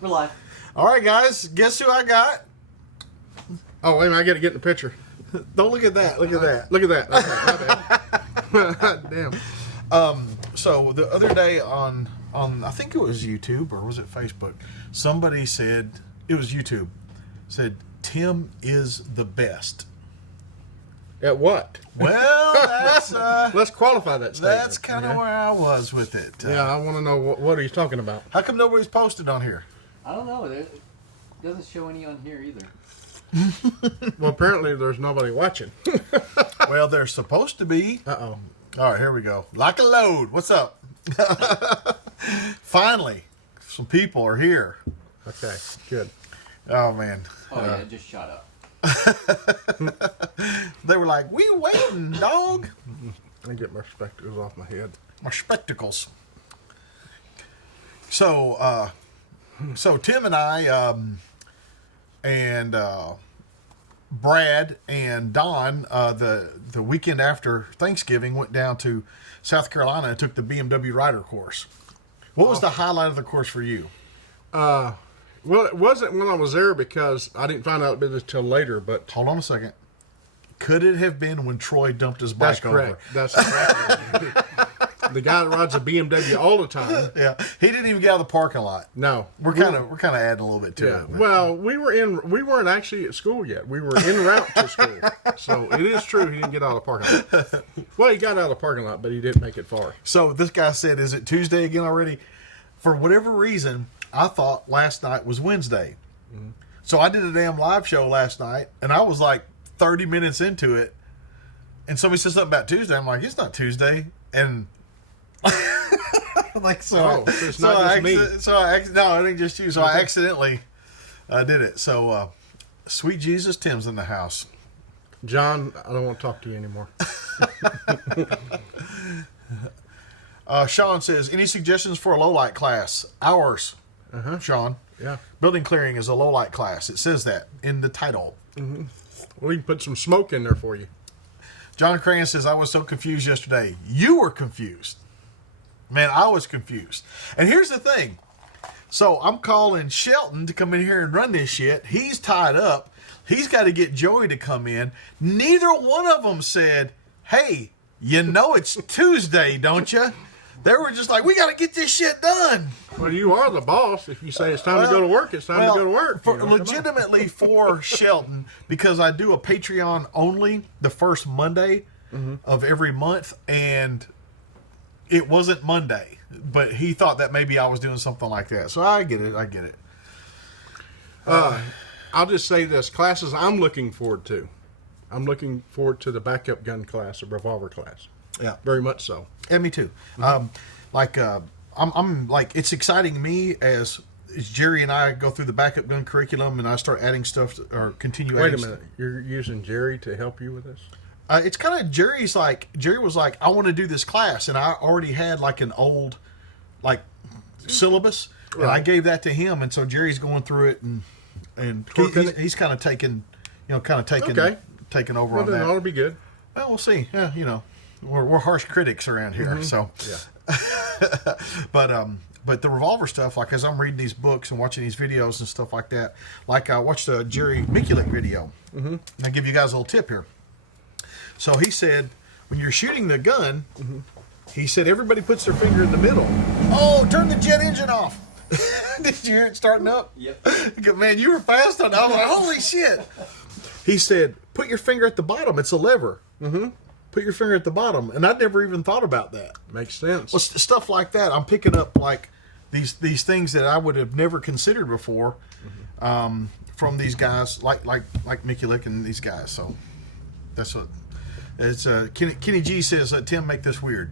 We're live. All right, guys. Guess who I got? Oh, wait a minute. I got to get in the picture. Don't look at that. Look at that. Look at that. Okay, my bad. Damn. So the other day on I think it was YouTube or was it Facebook, somebody said, it was YouTube, said Tim is the best. At what? Well, that's Let's qualify that statement. that's kind of where I was with it. Yeah, I want to know what he's talking about. How come nobody's posted on here? I don't know. It doesn't show any on here either. Well, apparently there's nobody watching. Well, there's supposed to be. Uh-oh. All right, here we go. Like a load. What's up? Finally, some people are here. Okay, good. Oh, man. Oh, yeah, it just shot up. They were like, we waiting, dog. Let me get my spectacles off my head. My spectacles. So Tim and I and Brad and Don the weekend after Thanksgiving went down to South Carolina and took the BMW Rider course. What was the highlight of the course for you? Well, it wasn't when I was there because I didn't find out about it until later, but... Hold on a second. Could it have been when Troy dumped his bike over? That's correct. The guy that rides a BMW all the time. Yeah, he didn't even get out of the parking lot. No. We're kind of adding a little bit to Yeah. it. But. Well, we weren't actually at school yet. We were en route to school. So it is true he didn't get out of the parking lot. Well, he got out of the parking lot, but he didn't make it far. So this guy said, is it Tuesday again already? For whatever reason, I thought last night was Wednesday. Mm-hmm. So I did a damn live show last night, and I was like 30 minutes into it, and somebody said something about Tuesday. I'm like, it's not Tuesday. And like, so it's not just me. No, it ain't just you. So I accidentally did it. So sweet Jesus, Tim's in the house. John, I don't want to talk to you anymore. Sean says, any suggestions for a low light class? Ours, Sean. Yeah. Building clearing is a low light class. It says that in the title. Mm-hmm. We can put some smoke in there for you. John Cran says, I was so confused yesterday. You were confused. Man, I was confused. And here's the thing. So I'm calling Shelton to come in here and run this shit. He's tied up. He's got to get Joey to come in. Neither one of them said, hey, you know it's Tuesday, don't you? They were just like, we got to get this shit done. Well, you are the boss. If you say it's time to go to work, it's time to go to work. Legitimately for Shelton, because I do a Patreon only the first Monday of every month, and it wasn't Monday. But he thought that maybe I was doing something like that. So I get it. I'll just say this. Classes I'm looking forward to. I'm looking forward to the backup gun class, the revolver class. Yeah. Very much so. And me too. I'm like, it's exciting to me as Jerry and I go through the backup gun curriculum and I start adding stuff or continue Wait adding a minute. You're using Jerry to help you with this? It's kind of Jerry was like, I want to do this class, and I already had like an old syllabus, and I gave that to him, and so Jerry's going through it and he's kind of taking taking over well, on then that. It ought to be good. Well, we'll see. Yeah, we're harsh critics around here, so Yeah. But the revolver stuff, like as I'm reading these books and watching these videos and stuff like that, like I watched a Jerry Mikulik video. Mm-hmm. I'll give you guys a little tip here. So he said, when you're shooting the gun, he said everybody puts their finger in the middle. Oh, turn the jet engine off. Did you hear it starting up? Yep. Man, you were fast on that. I was like, holy shit. He said, put your finger at the bottom. It's a lever. Mm-hmm. Put your finger at the bottom. And I'd never even thought about that. Makes sense. Well, stuff like that. I'm picking up like these things that I would have never considered before from these guys like Mikulik and these guys. So that's what it's. Kenny G says, Tim, make this weird.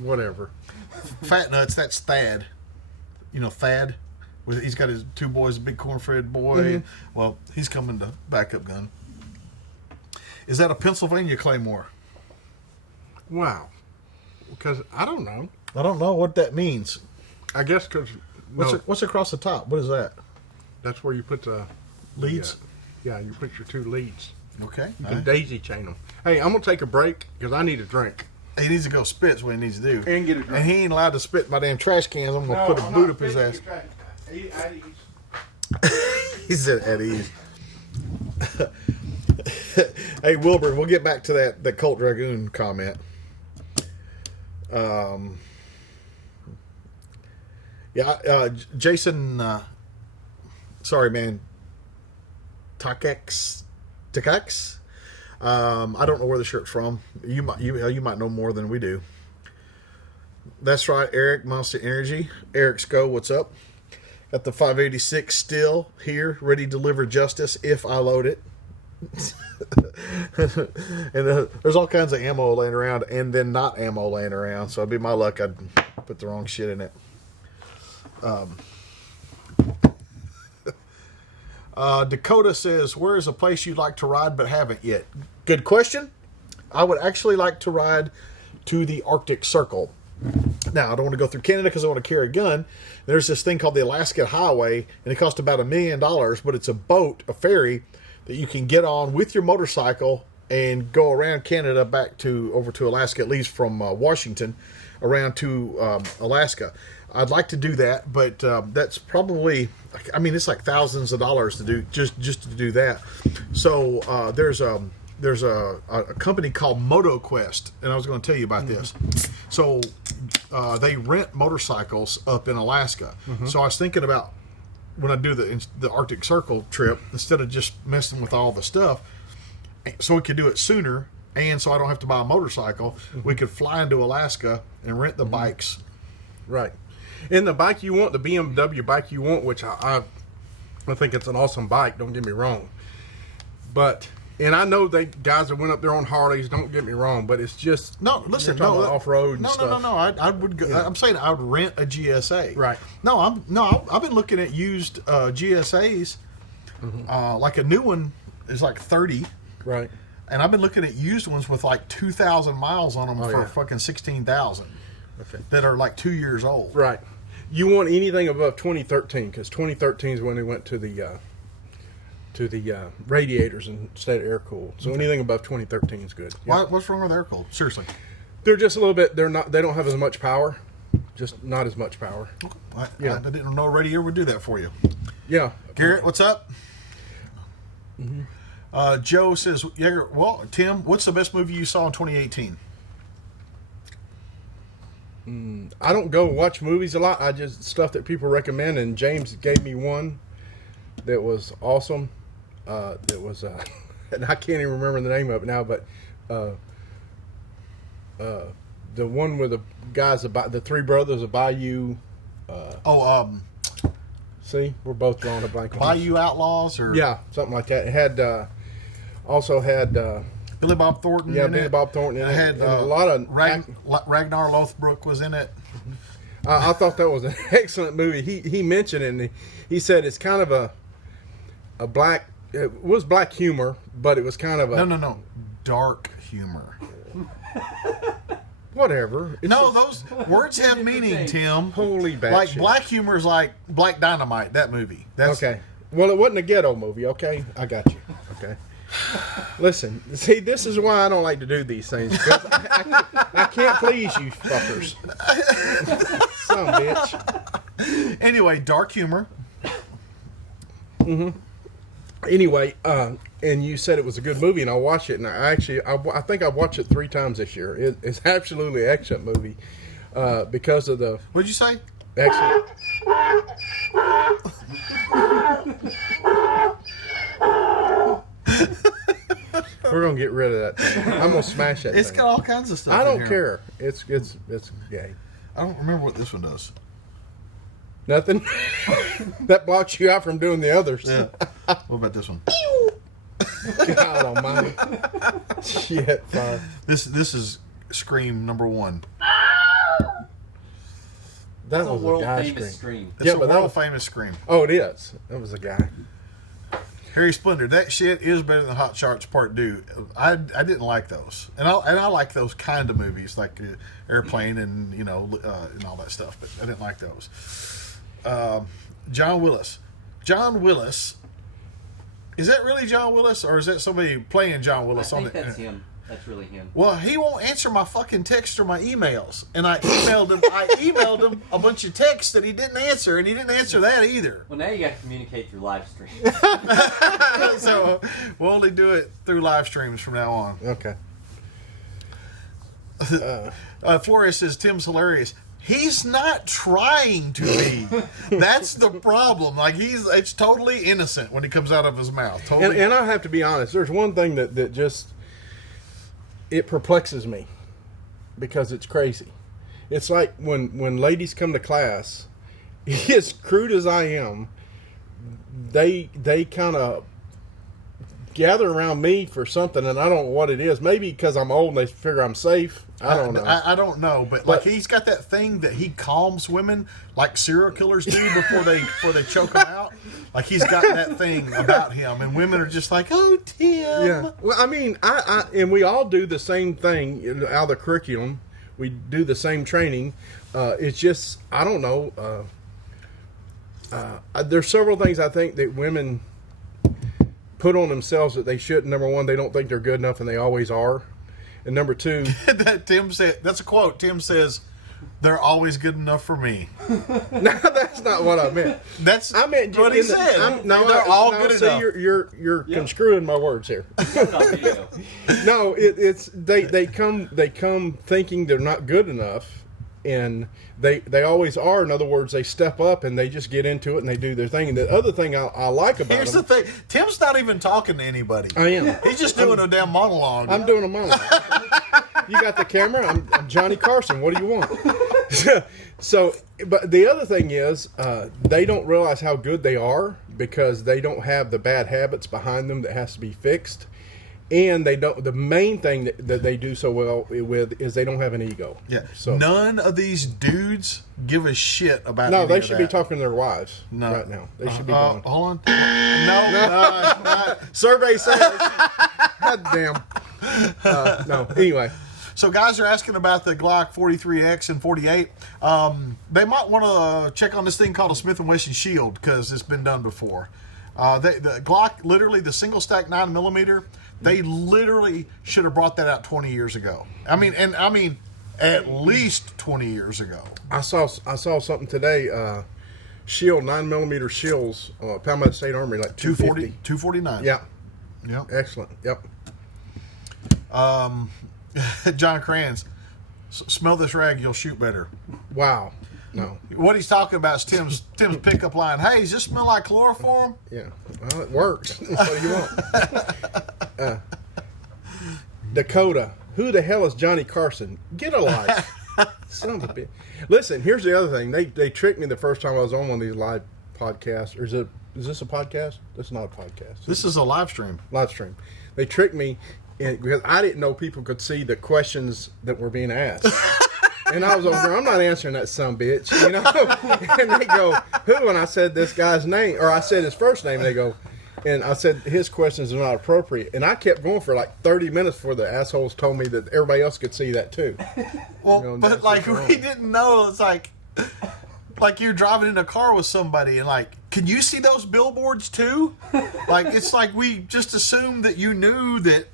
Whatever. Fat Nuts, that's Thad. You know Thad? He's got his two boys, a big cornfed boy. Mm-hmm. Well, he's coming to backup gun. Is that a Pennsylvania Claymore? Wow. Because I don't know. I don't know what that means. I guess because... What's across the top? What is that? That's where you put the... Leads? Yeah, you put your two leads. Okay. You can daisy chain them. Hey, I'm going to take a break because I need a drink. He needs to go spit. Is what he needs to do. And get a drink. And he ain't allowed to spit in my damn trash cans. I'm gonna put a boot up his ass. He said at ease. Hey Wilbur, we'll get back to that Colt Dragoon comment. Jason. Sorry, man. Takex. I don't know where the shirt's from. You might know more than we do. That's right, Eric, Monster Energy. Eric Sco, what's up? Got the 586 still here, ready to deliver justice if I load it. And there's all kinds of ammo laying around, and then not ammo laying around. So it'd be my luck I'd put the wrong shit in it. Dakota says, where is a place you'd like to ride but haven't yet? Good question. I would actually like to ride to the Arctic Circle. Now, I don't want to go through Canada because I want to carry a gun. There's this thing called the Alaska Highway, and it costs about $1 million, but it's a boat, a ferry, that you can get on with your motorcycle and go around Canada over to Alaska, at least from Washington, around to Alaska. I'd like to do that, but that's probably, I mean, it's like thousands of dollars to do just to do that. So there's a company called MotoQuest, and I was going to tell you about this. So they rent motorcycles up in Alaska. So I was thinking about when I do the Arctic Circle trip, instead of just messing with all the stuff, so we could do it sooner, and so I don't have to buy a motorcycle, we could fly into Alaska and rent the bikes. Right. And the bike you want, the BMW bike you want, which I think it's an awesome bike, don't get me wrong. But, and I know they guys that went up there on Harleys, don't get me wrong, but it's just, listen, off-road and stuff. No. I would go, I'm saying I would rent a GSA. Right. I've been looking at used GSAs. Like a new one is like 30. Right. And I've been looking at used ones with like 2,000 miles on them for fucking 16,000. Okay. That are like 2 years old. Right. You want anything above 2013, because 2013 is when they went to the radiators instead of air cooled. So anything above 2013 is good. Why, what's wrong with air cooled? Seriously. They're just a little bit. They don't have as much power. Just not as much power. I didn't know a radiator would do that for you. Yeah. Garrett, what's up? Joe says, Tim, what's the best movie you saw in 2018? I don't go watch movies a lot. I just stuff that people recommend, and James gave me one that was awesome. That was, and I can't even remember the name of it now, but the one with the guys about the three brothers of Bayou. See, we're both drawing a blank. Bayou Outlaws, or something like that. It had also had. Billy Bob Thornton. Yeah, Billy Bob Thornton. It had a lot of Ragnar Lothbrok was in it. I thought that was an excellent movie. He mentioned it, and he said it's kind of a black. It was black humor, but it was kind of a no dark humor. Whatever. Those words have meaning, Tim. Holy bad like shit. Black humor is like Black Dynamite. That movie. That's okay. Well, it wasn't a ghetto movie. Okay, I got you. Okay. Listen, see, this is why I don't like to do these things, because I can't please you fuckers. Son of a bitch. Anyway, dark humor. Anyway, and you said it was a good movie, and I watched it, and I think I've watched it 3 times this year. It's absolutely excellent movie because of the. What'd you say? Excellent. We're gonna get rid of that thing. I'm gonna smash that. It's thing. got all kinds of stuff. I don't in care. here. It's gay. I don't remember what this one does. Nothing. That blocks you out from doing the others. Yeah. What about this one? God almighty. Shit, fire. This is Scream #1. That It's a was a world guy famous scream. It's a but that world was famous Scream. Oh, it is. That was a guy. Harry Splendor. That shit is better than Hot Shots Part 2. I didn't like those, and I like those kind of movies, like Airplane and and all that stuff. But I didn't like those. John Willis. John Willis. Is that really John Willis, or is that somebody playing John Willis I on think the? that's him. That's really him. Well, he won't answer my fucking texts or my emails. And I emailed him a bunch of texts that he didn't answer, and he didn't answer that either. Well, now you got to communicate through live stream. So we'll only do it through live streams from now on. Okay. Flores says, Tim's hilarious. He's not trying to be. That's the problem. Like, it's totally innocent when it comes out of his mouth. Totally. And I have to be honest, there's one thing that just, it perplexes me because it's crazy. It's like when ladies come to class, as crude as I am, they kind of gather around me for something, and I don't know what it is. Maybe because I'm old and they figure I'm safe. I don't know. I don't know, but like he's got that thing that he calms women like serial killers do before they choke them out. Like he's got that thing about him, and women are just like, "Oh, Tim." Yeah. Well, I mean, I and we all do the same thing out of the curriculum. We do the same training. It's just I don't know. There's several things I think that women put on themselves that they shouldn't. Number one, they don't think they're good enough, and they always are. And number two, Tim said, that's a quote. Tim says, "They're always good enough for me." No, that's not what I meant. I meant what he said. They're all good enough. You're construing my words here. No, it's they come thinking they're not good enough, and they always are. In other words, they step up and they just get into it and they do their thing. And the other thing I like about Here's them, the thing. Tim's not even talking to anybody. I am. He's just doing a damn monologue. I'm doing a monologue. You got the camera. I'm Johnny Carson. What do you want? So, but the other thing is, they don't realize how good they are because they don't have the bad habits behind them that has to be fixed. And they don't. The main thing that they do so well with is they don't have an ego. Yeah. So none of these dudes give a shit about. No, any they of should that. be talking to their wives right now. They should be going. Hold on. No. Survey says. God damn. No. Anyway. So guys are asking about the Glock 43X and 48. They might want to check on this thing called a Smith & Wesson Shield because it's been done before. The Glock, literally the single stack 9mm, they literally should have brought that out 20 years ago. I mean, at least 20 years ago. I saw something today. Shield 9mm shields, Palmetto State Armory, like 240, 249. Yeah. Yep. Excellent. Yep. John Kranz, smell this rag, you'll shoot better. Wow. No. What he's talking about is Tim's pickup line. Hey, does this smell like chloroform? Yeah. Well, it works. What do you want? Dakota. Who the hell is Johnny Carson? Get a life. Son of a bitch. Listen, here's the other thing. They tricked me the first time I was on one of these live podcasts. Or is this a podcast? This is not a podcast. This is a live stream. Live stream. They tricked me because I didn't know people could see the questions that were being asked. And I was over there, I'm not answering that son bitch, you know. And they go, who? And I said this guy's name, or I said his first name. And they go, and I said his questions are not appropriate. And I kept going for like 30 minutes before the assholes told me that everybody else could see that too. Well, you know, but like we didn't know. It's like you're driving in a car with somebody and like, can you see those billboards too? Like it's like we just assumed that you knew that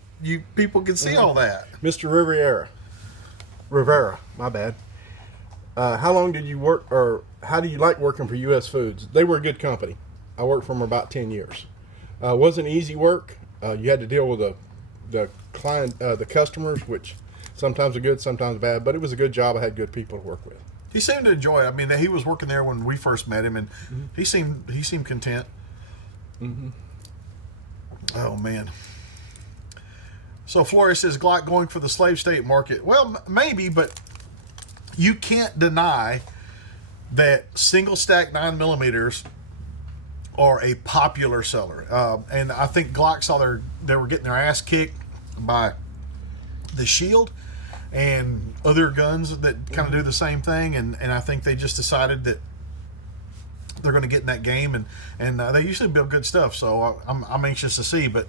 people could see all that. Mr. Rivera, my bad. How long did you work, or how do you like working for U.S. Foods? They were a good company. I worked for them about 10 years. Wasn't easy work. You had to deal with the client, the customers, which sometimes are good, sometimes bad. But it was a good job. I had good people to work with. He seemed to enjoy it. I mean, he was working there when we first met him, and he seemed content. Mm-hmm. Oh man. So Flores says Glock going for the slave state market. Well, maybe, but you can't deny that single stack 9mm are a popular seller. And I think Glock saw they were getting their ass kicked by the Shield and other guns that kind of do the same thing. And I think they just decided that they're going to get in that game. And they usually build good stuff. So I'm anxious to see. But,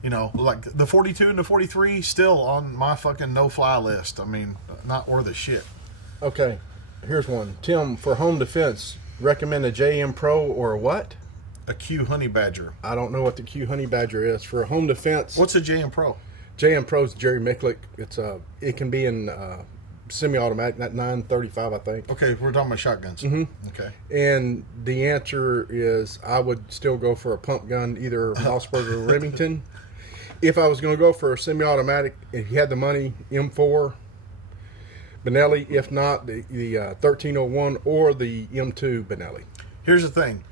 you know, like the 42 and the 43 still on my fucking no-fly list. I mean, not worth a shit. Okay, here's one. Tim, for home defense, recommend a JM Pro or a what? A Q Honey Badger. I don't know what the Q Honey Badger is. For home defense... What's a JM Pro? JM Pro's Jerry Micklick. It can be in semi-automatic, not 935, I think. Okay, we're talking about shotguns. Mm-hmm. Okay. And the answer is I would still go for a pump gun, either Mossberg or Remington. If I was going to go for a semi-automatic, if you had the money, M4, Benelli. If not, the 1301 or the M2 Benelli. Here's the thing.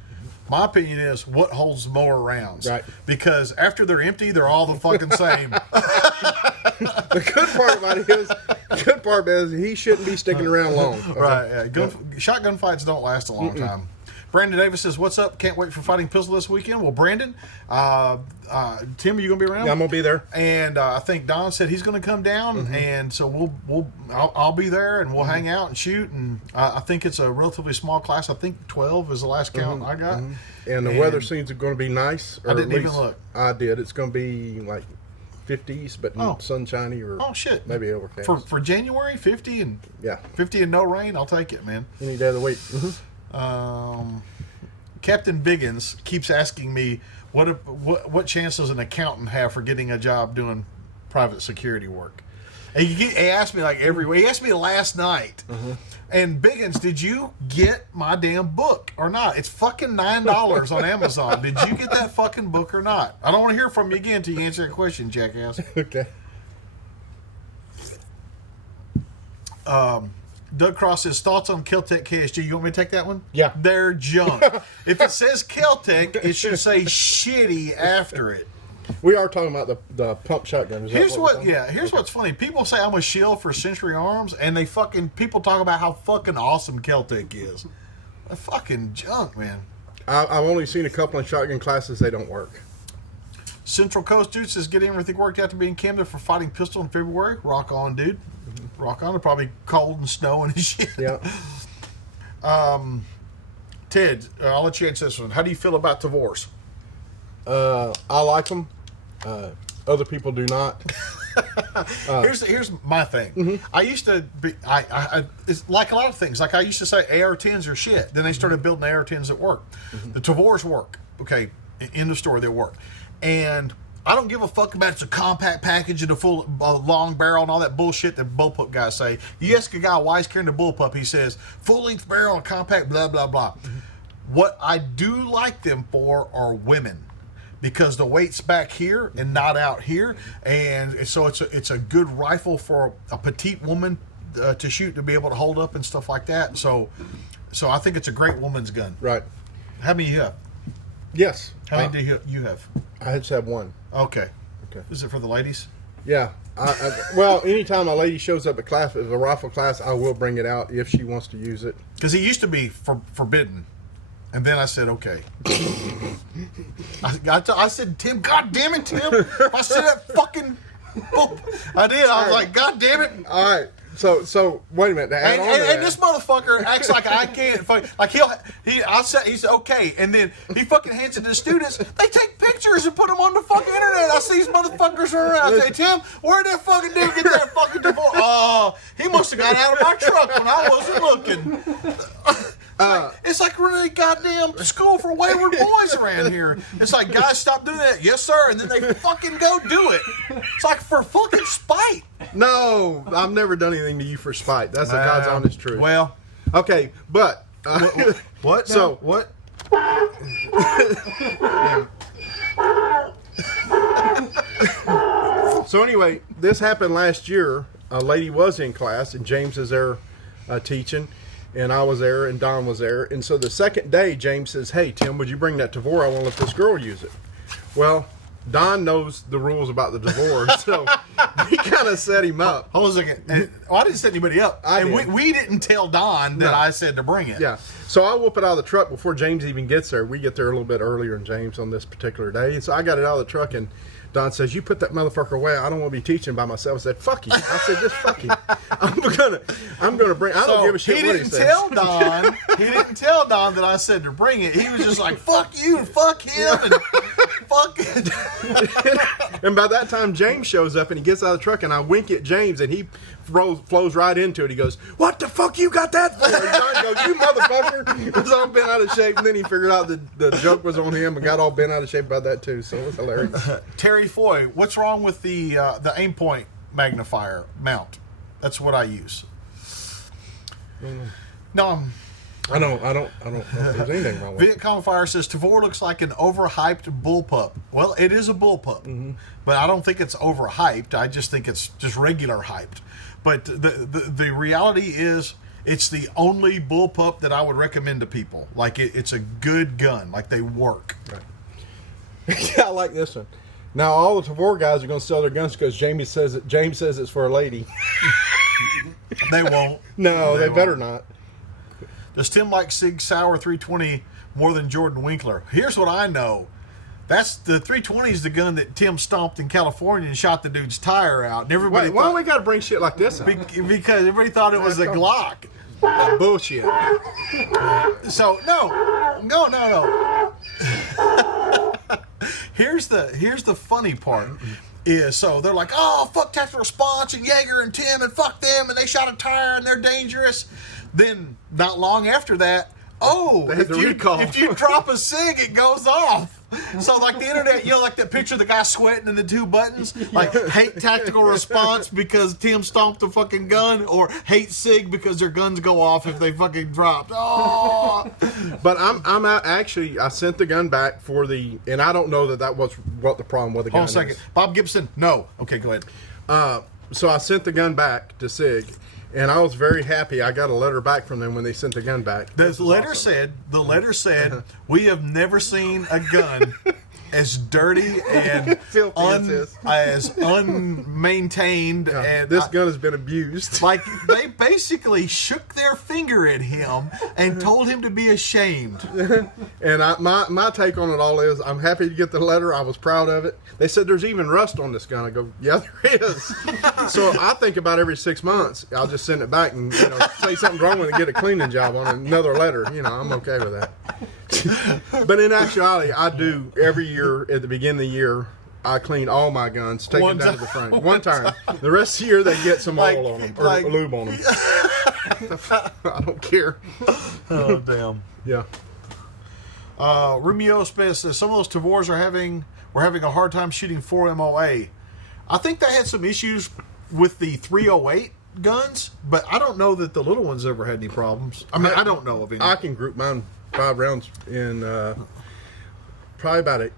My opinion is what holds more rounds. Right. Because after they're empty, they're all the fucking same. The good part is he shouldn't be sticking around long. Okay? Right. Yeah. Shotgun fights don't last a long time. Brandon Davis says, "What's up? Can't wait for Fighting Pistol this weekend." Well, Brandon, Tim, are you gonna be around? Yeah, I'm gonna be there. And I think Don said he's gonna come down, and so I'll be there, and we'll hang out and shoot. And I think it's a relatively small class. I think 12 is the last count I got. And the weather seems going to be nice. I didn't even look. I did. It's going to be like 50s, but sunshiny or shit, maybe overcast. For January, 50 and 50 and no rain. I'll take it, man. Any day of the week. Captain Biggins keeps asking me what chance does an accountant have for getting a job doing private security work? And he asked me like every week. He asked me last night. And Biggins, did you get my damn book or not? It's fucking $9 on Amazon. Did you get that fucking book or not? I don't want to hear from you again until you answer that question, jackass. Okay. Doug Cross says, thoughts on Keltec KSG. You want me to take that one? Yeah. They're junk. If it says Keltec, it should say shitty after it. We are talking about the pump shotgun. Here's what's funny. People say I'm a shill for Century Arms, and people talk about how fucking awesome Keltec is. They're fucking junk, man. I've only seen a couple of shotgun classes. They don't work. Central Coast Dude says, getting everything worked out to be in Camden for Fighting Pistol in February. Rock on, dude. Rock on. It's probably cold and snowing and shit. Yeah. Ted, I'll let you answer this one. How do you feel about Tavors? I like them. Other people do not. Here's my thing. I used to be. It's like a lot of things. Like I used to say, AR-10s are shit. Then they started building AR-10s that work. The Tavors work. Okay, in the store they work, and I don't give a fuck about it's a compact package and a full long barrel and all that bullshit that bullpup guys say. You ask a guy why he's carrying the bullpup, he says full length barrel and compact, blah blah blah. What I do like them for are women. Because the weight's back here and not out here, and so it's a good rifle for a petite woman to shoot, to be able to hold up and stuff like that. So I think it's a great woman's gun. Right. How many you have? Yes. How many do you have? I just have one. Okay. Okay. Is it for the ladies? Yeah. Well, anytime a lady shows up at class, if it's a rifle class, I will bring it out if she wants to use it. Because it used to be forbidden. And then I said, okay. I said, Tim, God damn it, Tim. I said that fucking book. I did. I was like, God damn it. All right. So wait a minute. And this motherfucker acts like I can't. Like I said, he's okay. And then he fucking hands it to the students. They take pictures and put them on the fucking internet. I see these motherfuckers around. I say, Tim, where'd that fucking dude get that fucking divorce? Oh, he must have got out of my truck when I wasn't looking. It's like running a goddamn school for wayward boys around here. It's like, guys, stop doing that. Yes, sir. And then they fucking go do it. It's like for fucking spite. No, I've never done anything to you for spite. That's the God's honest truth. Well, okay, but what? So what? So anyway, this happened last year. A lady was in class, and James is there teaching. And I was there, and Don was there. And so the second day, James says, hey, Tim, would you bring that Tavor? I want to let this girl use it. Well, Don knows the rules about the Tavor, so we kind of set him up. Hold on a second. I didn't set anybody up. We didn't tell Don that I said to bring it. Yeah. So I whoop it out of the truck before James even gets there. We get there a little bit earlier than James on this particular day. And so I got it out of the truck, and Don says, you put that motherfucker away. I don't want to be teaching by myself. I said, fuck you. I said, just fuck you. I'm gonna bring, I don't give a shit what he says. He didn't tell Don that I said to bring it. He was just like, fuck you, and fuck him, and fuck it. And by that time, James shows up, and he gets out of the truck, and I wink at James, and he flows right into it. He goes, "What the fuck you got that for?" And John goes, "You motherfucker!" He was all bent out of shape, and then he figured out that the joke was on him and got all bent out of shape about that too. So it was hilarious. Terry Foy, what's wrong with the aim point magnifier mount? That's what I use. No, I don't know if there's anything wrong with it. Viet Cong Fire says Tavor looks like an overhyped bullpup. Well, it is a bullpup, but I don't think it's overhyped. I just think it's just regular hyped. But the reality is, it's the only bullpup that I would recommend to people. Like it's a good gun. Like they work. Right. Yeah, I like this one. Now all the Tavor guys are going to sell their guns because James says it's for a lady. They won't. No, they better won't. not. Does Tim like Sig Sauer 320 more than Jordan Winkler? Here's what I know. That's the 320 is the gun that Tim stomped in California and shot the dude's tire out. And everybody Why we got to bring shit like this up? because everybody thought it was a Glock. Bullshit. So no. Here's the funny part. Is so they're like, oh, fuck Tactical Response and Jaeger and Tim and fuck them and they shot a tire and they're dangerous. Then not long after that, if you drop a SIG, it goes off. So like the internet, like that picture of the guy sweating in the two buttons, like hate Tactical Response because Tim stomped the fucking gun, or hate SIG because their guns go off if they fucking dropped. Oh. But I'm out, actually, I sent the gun back and I don't know that was what the problem with the gun is. Hold on a second. Bob Gibson, no. Okay, go ahead. So I sent the gun back to SIG. And I was very happy. I got a letter back from them when they sent the gun back. The letter said, we have never seen a gun as dirty and as unmaintained. Yeah, and this gun has been abused. Like they basically shook their finger at him and told him to be ashamed. And my take on it all is, I'm happy to get the letter. I was proud of it. They said there's even rust on this gun. I go, yeah, there is. So I think about every 6 months, I'll just send it back and say something's wrong with it, get a cleaning job on another letter. I'm okay with that. But in actuality, I do every year at the beginning of the year. I clean all my guns, take them down to the front. One time. The rest of the year, they get some oil on them, or lube on them. I don't care. Oh, damn. Yeah. Romeo Space says some of those Tavors were having a hard time shooting 4 MOA. I think they had some issues with the 308 guns, but I don't know that the little ones ever had any problems. I mean, I don't know of any. I can group mine 5 rounds in probably about an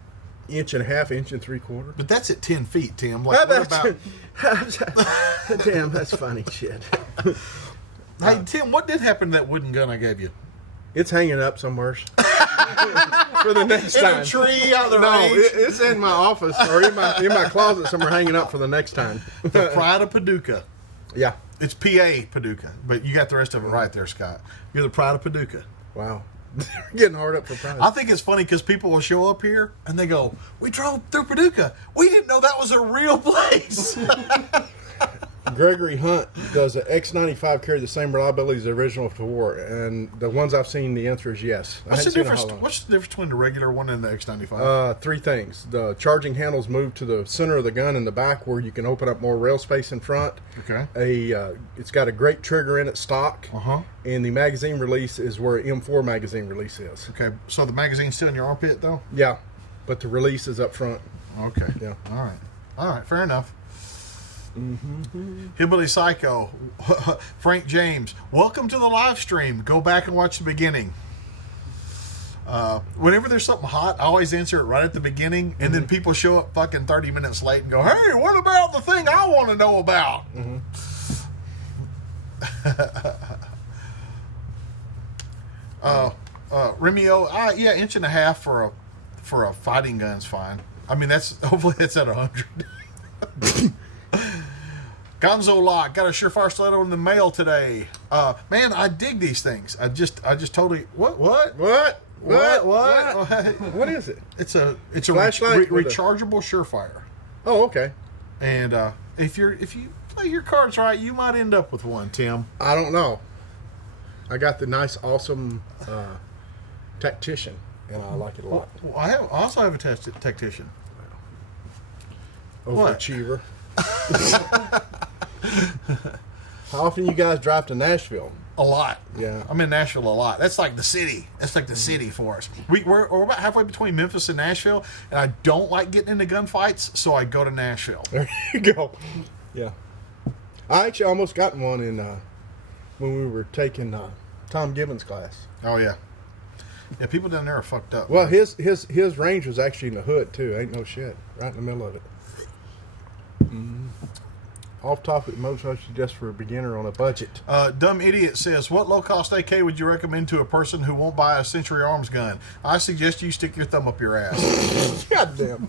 1.5 inches, 1 3/4. But that's at 10 feet, Tim. Like, what about? Damn, that's funny shit. Hey, Tim, what did happen to that wooden gun I gave you? It's hanging up somewhere. For the next time. In a tree out the No, range? it's in my office or in my closet somewhere, hanging up for the next time. The Pride of Paducah. Yeah. It's PA Paducah, but you got the rest of it right there, Scott. You're the Pride of Paducah. Wow. Getting hard up for pride. I think it's funny because people will show up here and they go, we drove through Paducah. We didn't know that was a real place. Gregory Hunt does an X95 carry the same reliability as the original Tavor, and the ones I've seen, the answer is yes. What's the difference between the regular one and the X95? 3 things. The charging handles move to the center of the gun in the back where you can open up more rail space in front. Okay. It's got a great trigger in it stock. Uh-huh. And the magazine release is where M4 magazine release is. Okay. So the magazine's still in your armpit, though? Yeah. But the release is up front. Okay. Yeah. All right. Fair enough. Hillbilly Psycho, Frank James, welcome to the live stream. Go back and watch the beginning. Whenever there's something hot, I always answer it right at the beginning, and then people show up fucking 30 minutes late and go, hey, what about the thing I want to know about? Remio, yeah, 1.5 for a fighting gun's fine. I mean, hopefully that's at 100. Gonzo Lock got a Surefire stiletto in the mail today. Man, I dig these things. I just totally what is it? It's a Flashlight rechargeable Surefire. Oh, okay. And if you play your cards right, you might end up with one, Tim. I don't know. I got the nice, awesome tactician, and I like it a lot. Well, I also have a tactician. Overachiever. How often you guys drive to Nashville? A lot. Yeah. I'm in Nashville a lot. That's like the city. That's like the city for us. We're about halfway between Memphis and Nashville, and I don't like getting into gunfights, so I go to Nashville. There you go. Yeah. I actually almost got in one in when we were taking Tom Gibbons' class. Oh, yeah. Yeah, people down there are fucked up. Well, his range was actually in the hood, too. Ain't no shit. Right in the middle of it. Off topic motorcycle just for a beginner on a budget. Dumb Idiot says, what low-cost AK would you recommend to a person who won't buy a Century Arms gun? I suggest you stick your thumb up your ass. Goddamn.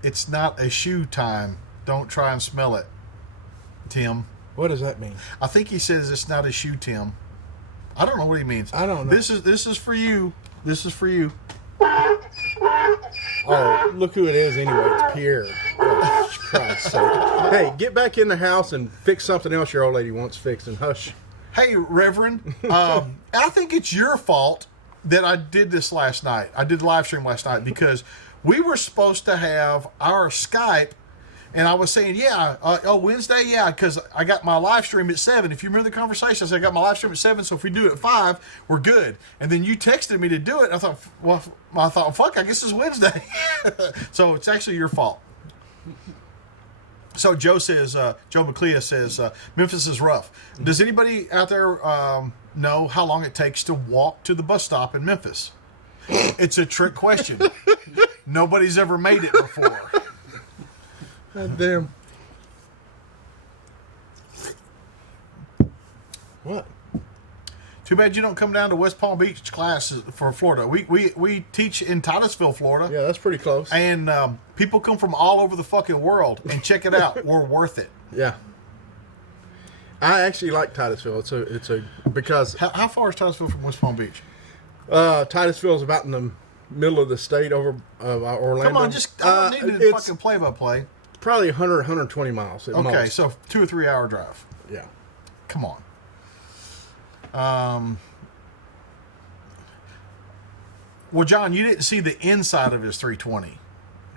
It's not a shoe time. Don't try and smell it, Tim. What does that mean? I think he says it's not a shoe, Tim. I don't know what he means. I don't know. This is for you. This is for you. Oh, look who it is anyway. It's Pierre. Oh, Christ's sake. Hey, get back in the house and fix something else your old lady wants fixed and hush. Hey, Reverend, I think it's your fault that I did this last night. I did the live stream last night because we were supposed to have our Skype, and I was saying, Wednesday, because I got my live stream at 7. If you remember the conversation, I said I got my live stream at 7, so if we do it at 5, we're good. And then you texted me to do it, and I thought, fuck, I guess it's Wednesday. So it's actually your fault. So Joe McClea says, Memphis is rough. Does anybody out there know how long it takes to walk to the bus stop in Memphis? It's a trick question. Nobody's ever made it before. God damn. What? Too bad you don't come down to West Palm Beach classes for Florida. We teach in Titusville, Florida. Yeah, that's pretty close. And people come from all over the fucking world. And check it out. We're worth it. Yeah. I actually like Titusville. It's a because How far is Titusville from West Palm Beach? Titusville is about in the middle of the state over Orlando. Come on, I don't need to fucking play-by-play. Probably 120 miles at Okay, most. so 2 or 3 hour drive. Yeah. Come on. Well, John, you didn't see the inside of his 320.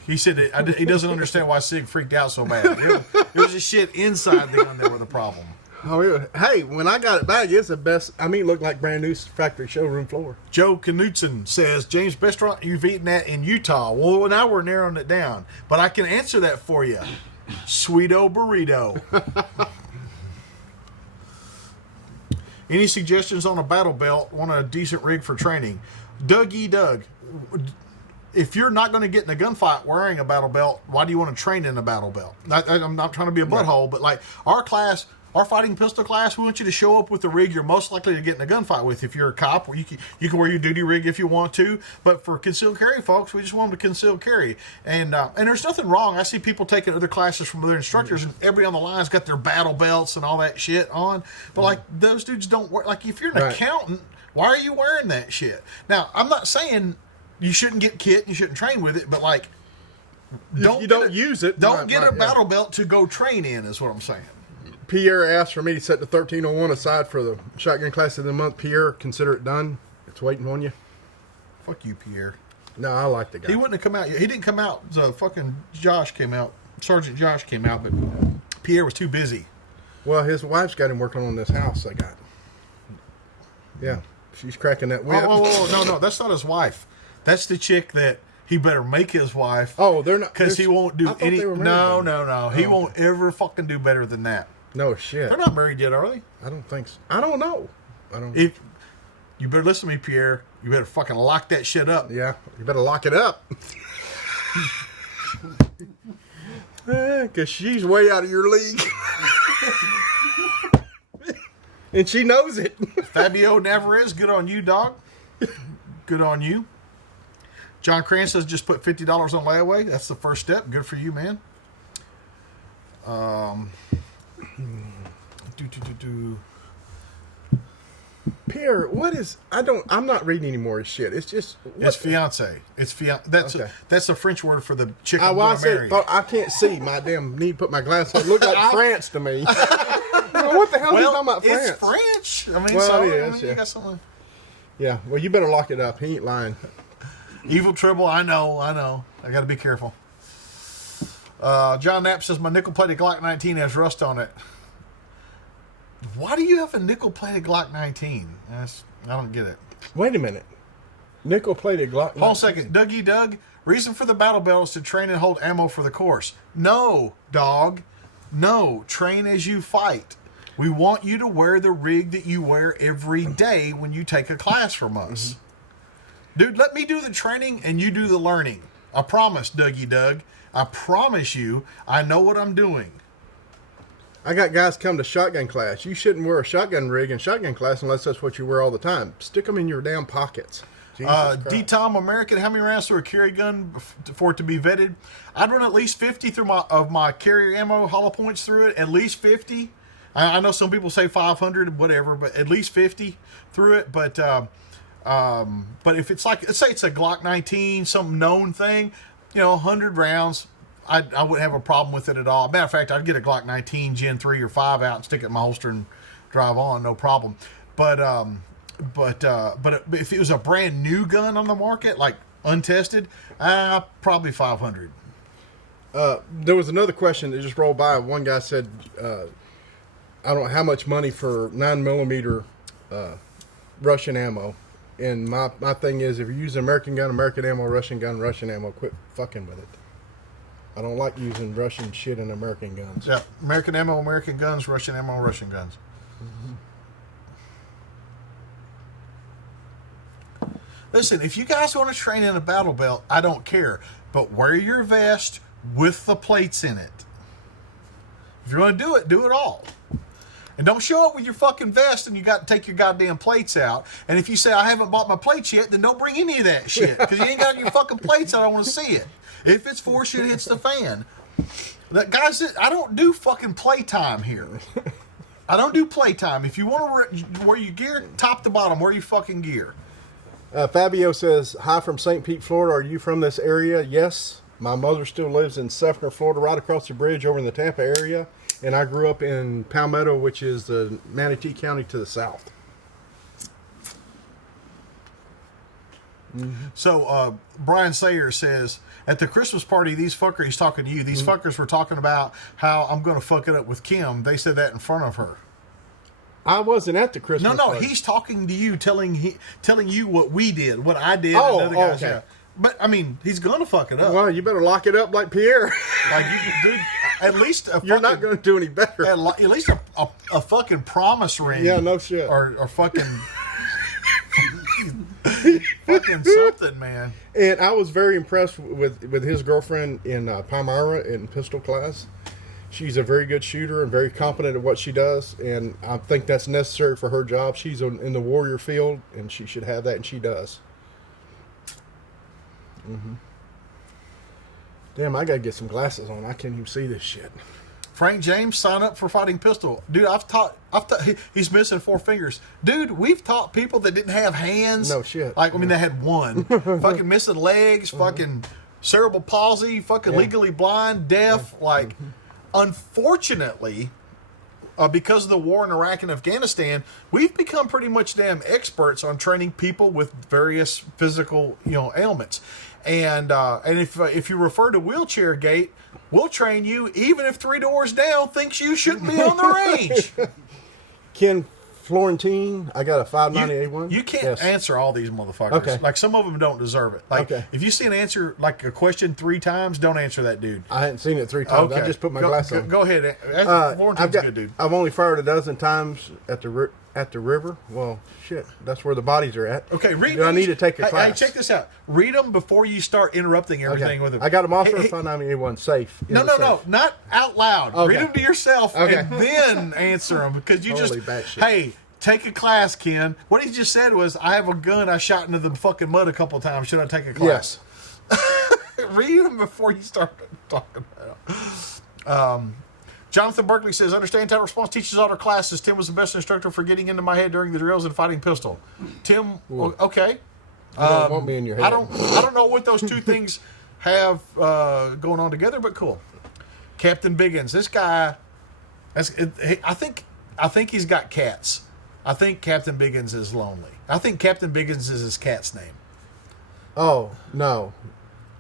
He said he doesn't understand why Sig freaked out so bad. It was a shit inside the gun that were the problem. Oh, hey, when I got it back, it's the best. I mean, it looked like brand new factory showroom floor. Joe Knutson says, James, best restaurant you've eaten at in Utah. Well, now we're narrowing it down. But I can answer that for you. Sweeto Burrito. Any suggestions on a battle belt? Want a decent rig for training? Doug, if you're not going to get in a gunfight wearing a battle belt, why do you want to train in a battle belt? I'm not trying to be a butthole, but like our fighting pistol class, we want you to show up with the rig you're most likely to get in a gunfight with. If you're a cop, you can wear your duty rig if you want to. But for concealed carry folks, we just want them to conceal carry. And there's nothing wrong. I see people taking other classes from other instructors, and everybody on the line's got their battle belts and all that shit on. But like those dudes don't wear. Like if you're an accountant, why are you wearing that shit? Now I'm not saying you shouldn't get kit and you shouldn't train with it, but like don't use it. Don't get a battle belt to go train in. Is what I'm saying. Pierre asked for me to set the 1301 aside for the shotgun class of the month. Pierre, consider it done. It's waiting on you. Fuck you, Pierre. No, I like the guy. He wouldn't have come out. He didn't come out. Fucking Josh came out. Sergeant Josh came out, but Pierre was too busy. Well, his wife's got him working on this house they got. Yeah, she's cracking that whip. No, that's not his wife. That's the chick that he better make his wife. Oh, they're not, because he won't do any. No. He Oh, won't ever fucking do better than that. No shit. They're not married yet, are they? I don't think so. I don't know. If you better listen to me, Pierre, you better fucking lock that shit up. Yeah, you better lock it up. Because she's way out of your league. And she knows it. Fabio Navarez, good on you, dog. Good on you. John Crane says just put $50 on layaway. That's the first step. Good for you, man. Pierre, what is? I'm not reading any more shit. It's just it's fiance. It's fiance. That's a French word for the chick I'm I marry. I can't see. My damn need to put my glasses on. It look like France to me. What the hell are you talking about France? It's French. I mean, well, it is. you got something. Yeah. Well, you better lock it up. He ain't lying. Evil Tribble. I know. I got to be careful. John Knapp says, my nickel-plated Glock 19 has rust on it. Why do you have a nickel-plated Glock 19? I don't get it. Wait a minute. Nickel-plated Glock 19. Hold on a second. Dougie Doug, reason for the battle belt is to train and hold ammo for the course. No, dog. No. Train as you fight. We want you to wear the rig that you wear every day when you take a class from us. Dude, let me do the training and you do the learning. I promise, Dougie Doug. I promise you, I know what I'm doing. I got guys come to shotgun class. You shouldn't wear a shotgun rig in shotgun class unless that's what you wear all the time. Stick them in your damn pockets. D-Tom American, how many rounds through a carry gun for it to be vetted? I'd run at least 50 through my carrier ammo hollow points through it. At least 50. I know some people say 500, whatever, but at least 50 through it. But if it's like, let's say it's a Glock 19, some known thing, 100 rounds, I wouldn't have a problem with it at all. Matter of fact, I'd get a Glock 19 Gen 3 or 5 out and stick it in my holster and drive on, no problem. But if it was a brand new gun on the market, like untested, probably 500. There was another question that just rolled by. One guy said, I don't know how much money for 9mm Russian ammo. And my thing is, if you're using American gun, American ammo, Russian ammo, quit fucking with it. I don't like using Russian shit in American guns. Yeah, American ammo, American guns, Russian ammo, Russian guns. Listen, if you guys want to train in a battle belt, I don't care. But wear your vest with the plates in it. If you want to do it all. And don't show up with your fucking vest and you got to take your goddamn plates out. And if you say, I haven't bought my plates yet, then don't bring any of that shit. Because you ain't got your fucking plates out. I want to see it. If it's for shit hits the fan. Guys, I don't do fucking playtime here. I don't do playtime. If you want to wear your gear, top to bottom, wear your fucking gear. Fabio says, hi from St. Pete, Florida. Are you from this area? Yes. My mother still lives in Seffner, Florida, right across the bridge over in the Tampa area. And I grew up in Palmetto, which is the Manatee County to the south. So, Brian Sayer says, at the Christmas party, these fuckers, he's talking to you, these fuckers were talking about how I'm going to fuck it up with Kim. They said that in front of her. I wasn't at the Christmas party. No, he's talking to you, telling you what we did, what I did. Oh, and other guys. okay. Yeah. But, I mean, he's going to fuck it up. Well, you better lock it up like Pierre. Like, dude, at least you're not going to do any better. At least a fucking promise ring. Yeah, no shit. Or fucking... fucking something, man. And I was very impressed with his girlfriend in Palmyra in pistol class. She's a very good shooter and very competent at what she does, and I think that's necessary for her job. She's in the warrior field, and she should have that, and she does. Damn, I gotta get some glasses on. I can't even see this shit. Frank James, sign up for fighting pistol. Dude, I've taught he's missing 4 fingers. Dude, we've taught people that didn't have hands. No shit. Like, I mean, they had one. Fucking missing legs, fucking cerebral palsy, fucking legally blind, deaf. Like, unfortunately, because of the war in Iraq and Afghanistan, we've become pretty much damn experts on training people with various physical, ailments. And if you refer to Wheelchair Gate, we'll train you even if 3 doors down thinks you shouldn't be on the range. Ken Florentine, I got a 590A1. You can't answer all these motherfuckers. Okay. Like, some of them don't deserve it. Like, if you see an answer, like a question 3 times, don't answer that dude. I hadn't seen it 3 times. I just put my glass on. Go ahead. Florentine's a good dude. I've only fired a dozen times at the river. Well, shit, that's where the bodies are at. Okay, read. Do I need to take a class? Hey, check this out. Read them before you start interrupting everything with them. I got them also 590A1 safe. No, not out loud. Okay. Read them to yourself and then answer them, because you Holy batshit. Hey, take a class, Ken. What he just said was, I have a gun I shot into the fucking mud a couple of times. Should I take a class? Yes. Read them before you start talking about it. Jonathan Berkeley says, understand Tavor Response teaches all our classes. Tim was the best instructor for getting into my head during the drills and fighting pistol. Tim, okay. You don't want me in your head. I don't know what those two things have going on together, but cool. Captain Biggins, this guy, I think he's got cats. I think Captain Biggins is lonely. I think Captain Biggins is his cat's name. Oh, no.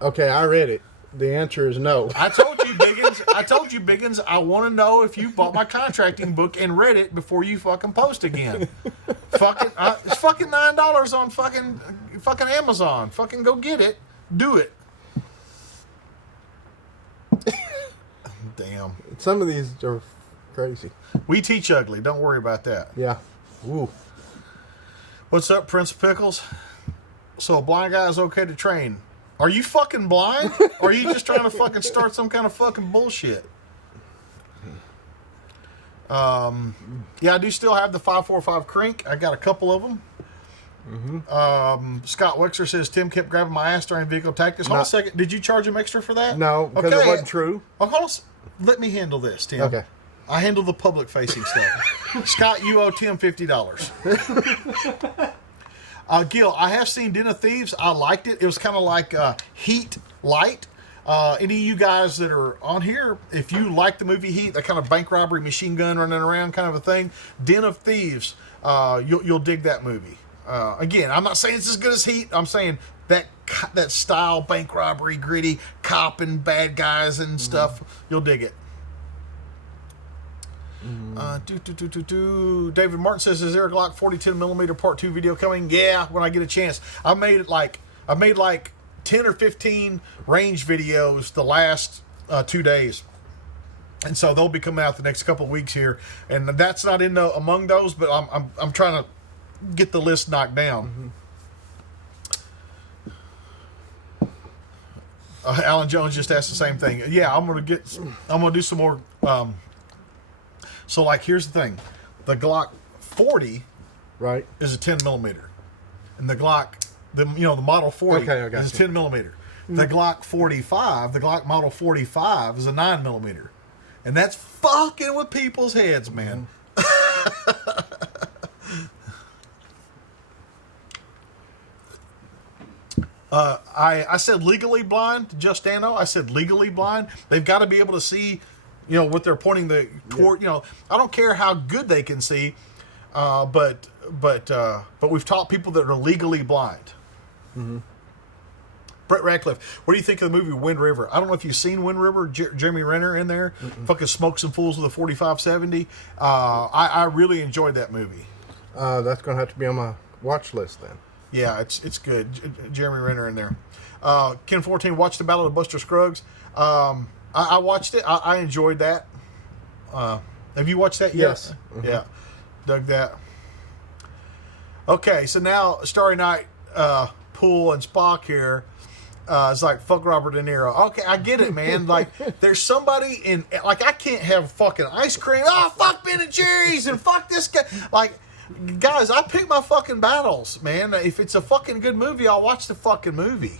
Okay, I read it. The answer is no. I told you, Biggins. Biggins, I want to know if you bought my contracting book and read it before you fucking post again. It's fucking $9 on fucking Amazon. Fucking go get it. Do it. Damn. Some of these are crazy. We teach ugly. Don't worry about that. Yeah. Ooh. What's up, Prince Pickles? So a blind guy is okay to train. Are you fucking blind? Or are you just trying to fucking start some kind of fucking bullshit? Yeah, I do still have the 545 crank. I got a couple of them. Scott Wexler says Tim kept grabbing my ass during vehicle tactics. Hold on a second. Did you charge him extra for that? No, because it wasn't true. Oh, hold on. Let me handle this, Tim. Okay. I handle the public facing stuff. Scott, you owe Tim $50. Gil, I have seen Den of Thieves. I liked it. It was kind of like Heat Light. Any of you guys that are on here, if you like the movie Heat, that kind of bank robbery, machine gun running around kind of a thing, Den of Thieves, you'll dig that movie. Again, I'm not saying it's as good as Heat. I'm saying that style, bank robbery, gritty, cop and bad guys and stuff, you'll dig it. David Martin says, is there a Glock 40-10mm Part 2 video coming? Yeah, when I get a chance. I made like 10 or 15 range videos the last 2 days. And so they'll be coming out the next couple of weeks here. And that's not among those, but I'm trying to get the list knocked down. Alan Jones just asked the same thing. Yeah, I'm gonna do some more. So like, here's the thing: the Glock 40, right, is a 10mm, and the Glock, the Model 40 is a 10mm. The Glock 45, the Glock Model 45 is a 9mm, and that's fucking with people's heads, man. I said legally blind to Justano. I said legally blind. They've got to be able to see, what they're pointing toward. I don't care how good they can see, but we've taught people that are legally blind. Brett Radcliffe, what do you think of the movie Wind River? I don't know if you've seen Wind River. Jeremy Renner in there, fucking smokes some fools with a 4570. I really enjoyed that movie. That's gonna have to be on my watch list then. Yeah, it's good. Jeremy Renner in there. Ken 14 watched the Battle of Buster Scruggs. I watched it. I enjoyed that. Have you watched that yet? Yes. Yeah, dug that. Okay, so now Starry Night, Poole and Spock here. It's like, fuck Robert De Niro. Okay, I get it, man. Like, there's somebody in, like, I can't have fucking ice cream. Oh, fuck Ben and Jerry's and fuck this guy. Like, guys, I pick my fucking battles, man. If it's a fucking good movie, I'll watch the fucking movie.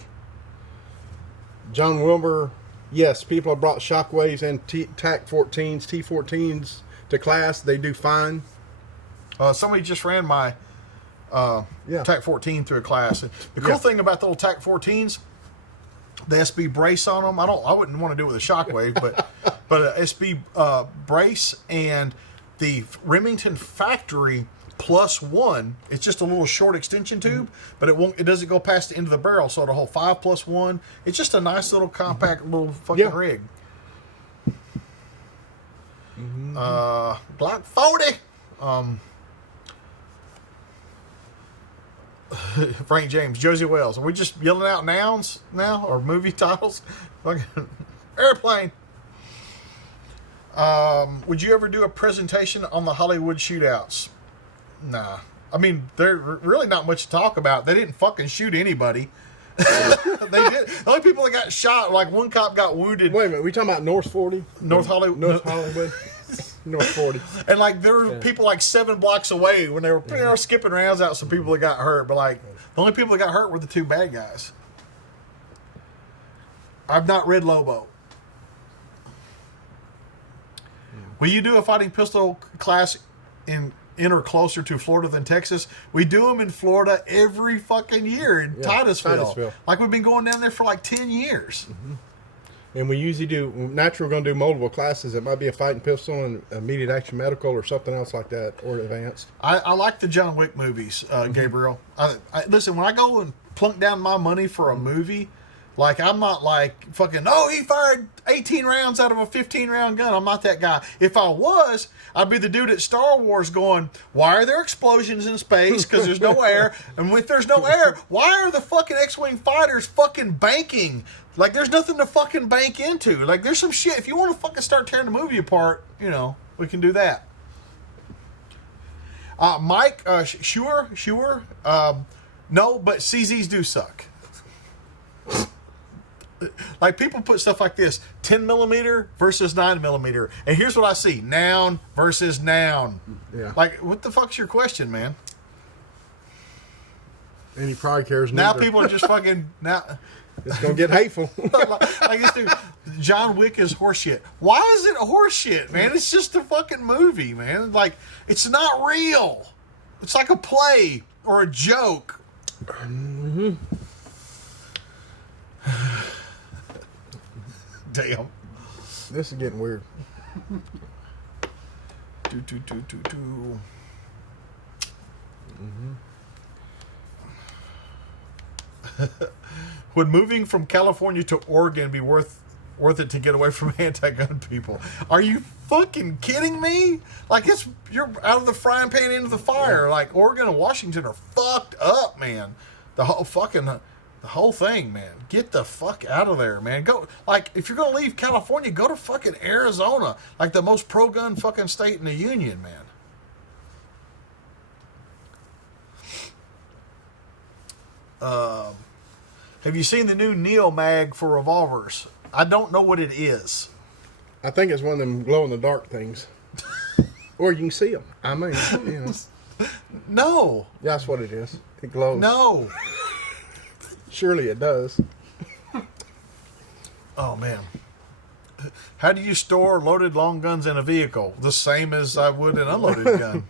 John Wilbur, yes, people have brought Shockwaves and TAC 14s, T14s to class. They do fine. Somebody just ran my TAC 14 through a class. The cool thing about the little TAC 14s, the SB brace on them, I wouldn't want to do it with a Shockwave, but a SB brace and the Remington Factory +1. It's just a little short extension tube, but it doesn't go past the end of the barrel, so it'll hold 5 + 1. It's just a nice little compact little fucking rig. Glock 40. Frank James, Josie Wells. Are we just yelling out nouns now or movie titles? Fucking airplane. Would you ever do a presentation on the Hollywood shootouts? Nah. I mean, there's really not much to talk about. They didn't fucking shoot anybody. They did. The only people that got shot, like one cop got wounded. Wait a minute, we talking about North 40? North Hollywood. North 40. And like there were people like 7 blocks away when they were skipping rounds out, some people that got hurt. But like the only people that got hurt were the 2 bad guys. I've not read Lobo. Will you do a fighting pistol class in or closer to Florida than Texas? We do them in Florida every fucking year in Titusville. Like we've been going down there for like 10 years. And we usually do, naturally we're going to do multiple classes. It might be a fighting pistol and immediate action medical or something else like that, or advanced. I like the John Wick movies, Gabriel. Listen, when I go and plunk down my money for a movie, Like, I'm not like fucking, oh, he fired 18 rounds out of a 15-round gun. I'm not that guy. If I was, I'd be the dude at Star Wars going, why are there explosions in space? Because there's no air. And if there's no air, why are the fucking X-Wing fighters fucking banking? Like, there's nothing to fucking bank into. Like, there's some shit. If you want to fucking start tearing the movie apart, we can do that. Mike, sure. No, but CZs do suck. Like, people put stuff like this, 10 millimeter versus 9 millimeter. And here's what I see. Noun versus noun. Yeah. Like, what the fuck's your question, man? And he probably cares Now neither. people are just fucking... Now, It's going to get hateful. like this dude, John Wick is horseshit. Why is it horseshit, man? It's just a fucking movie, man. Like, it's not real. It's like a play or a joke. Mm-hmm. Damn. This is getting weird. Would moving from California to Oregon be worth it to get away from anti-gun people? Are you fucking kidding me? Like, you're out of the frying pan into the fire. Like, Oregon and Washington are fucked up, man. The whole thing, man. Get the fuck out of there, man. Go, like, if you're gonna leave California, go to fucking Arizona, like the most pro-gun fucking state in the union, man. Have you seen the new Neo Mag for revolvers? I don't know what it is. I think it's one of them glow-in-the-dark things. Or you can see them. I mean, No. That's what it is. It glows. No. Surely it does. Oh, man. How do you store loaded long guns in a vehicle? The same as I would an unloaded gun.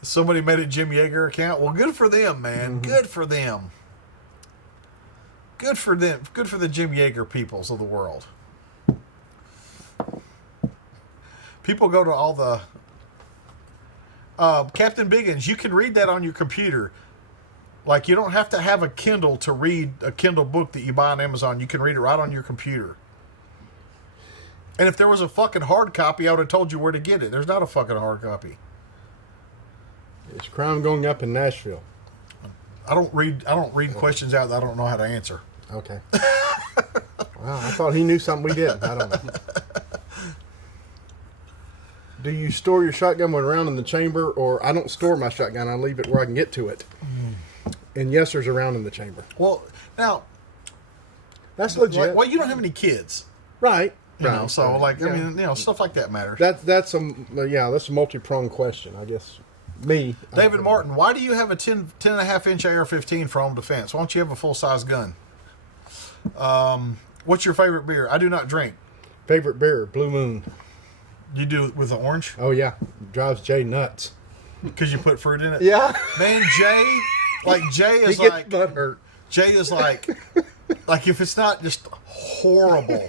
Somebody made a Jim Yeager account. Well, good for them, man. Mm-hmm. Good for them. Good for them. Good for the Jim Yeager peoples of the world. People go to all the... Captain Biggins, you can read that on your computer. Like, you don't have to have a Kindle to read a Kindle book that you buy on Amazon. You can read it right on your computer. And if there was a fucking hard copy, I would have told you where to get it. There's not a fucking hard copy. Is crime going up in Nashville? I don't read questions out that I don't know how to answer. Okay. Well, I thought he knew something we didn't. I don't know. Do you store your shotgun when around in the chamber? Or I don't store my shotgun. I leave it where I can get to it. And yes, there's a round in the chamber. Well, now... That's legit. Well, you don't have any kids. Right. You know, so, right. like, Yeah. I mean, stuff like that matters. That's a multi-pronged question, I guess. David Martin, why do you have a 10.5-inch AR-15 for home defense? Why don't you have a full-size gun? What's your favorite beer? I do not drink. Favorite beer, Blue Moon. You do it with the orange? Oh, yeah. Drives Jay nuts. Because you put fruit in it? Yeah. Man, Jay is he gets like... butt hurt. Jay is like if it's not just horrible,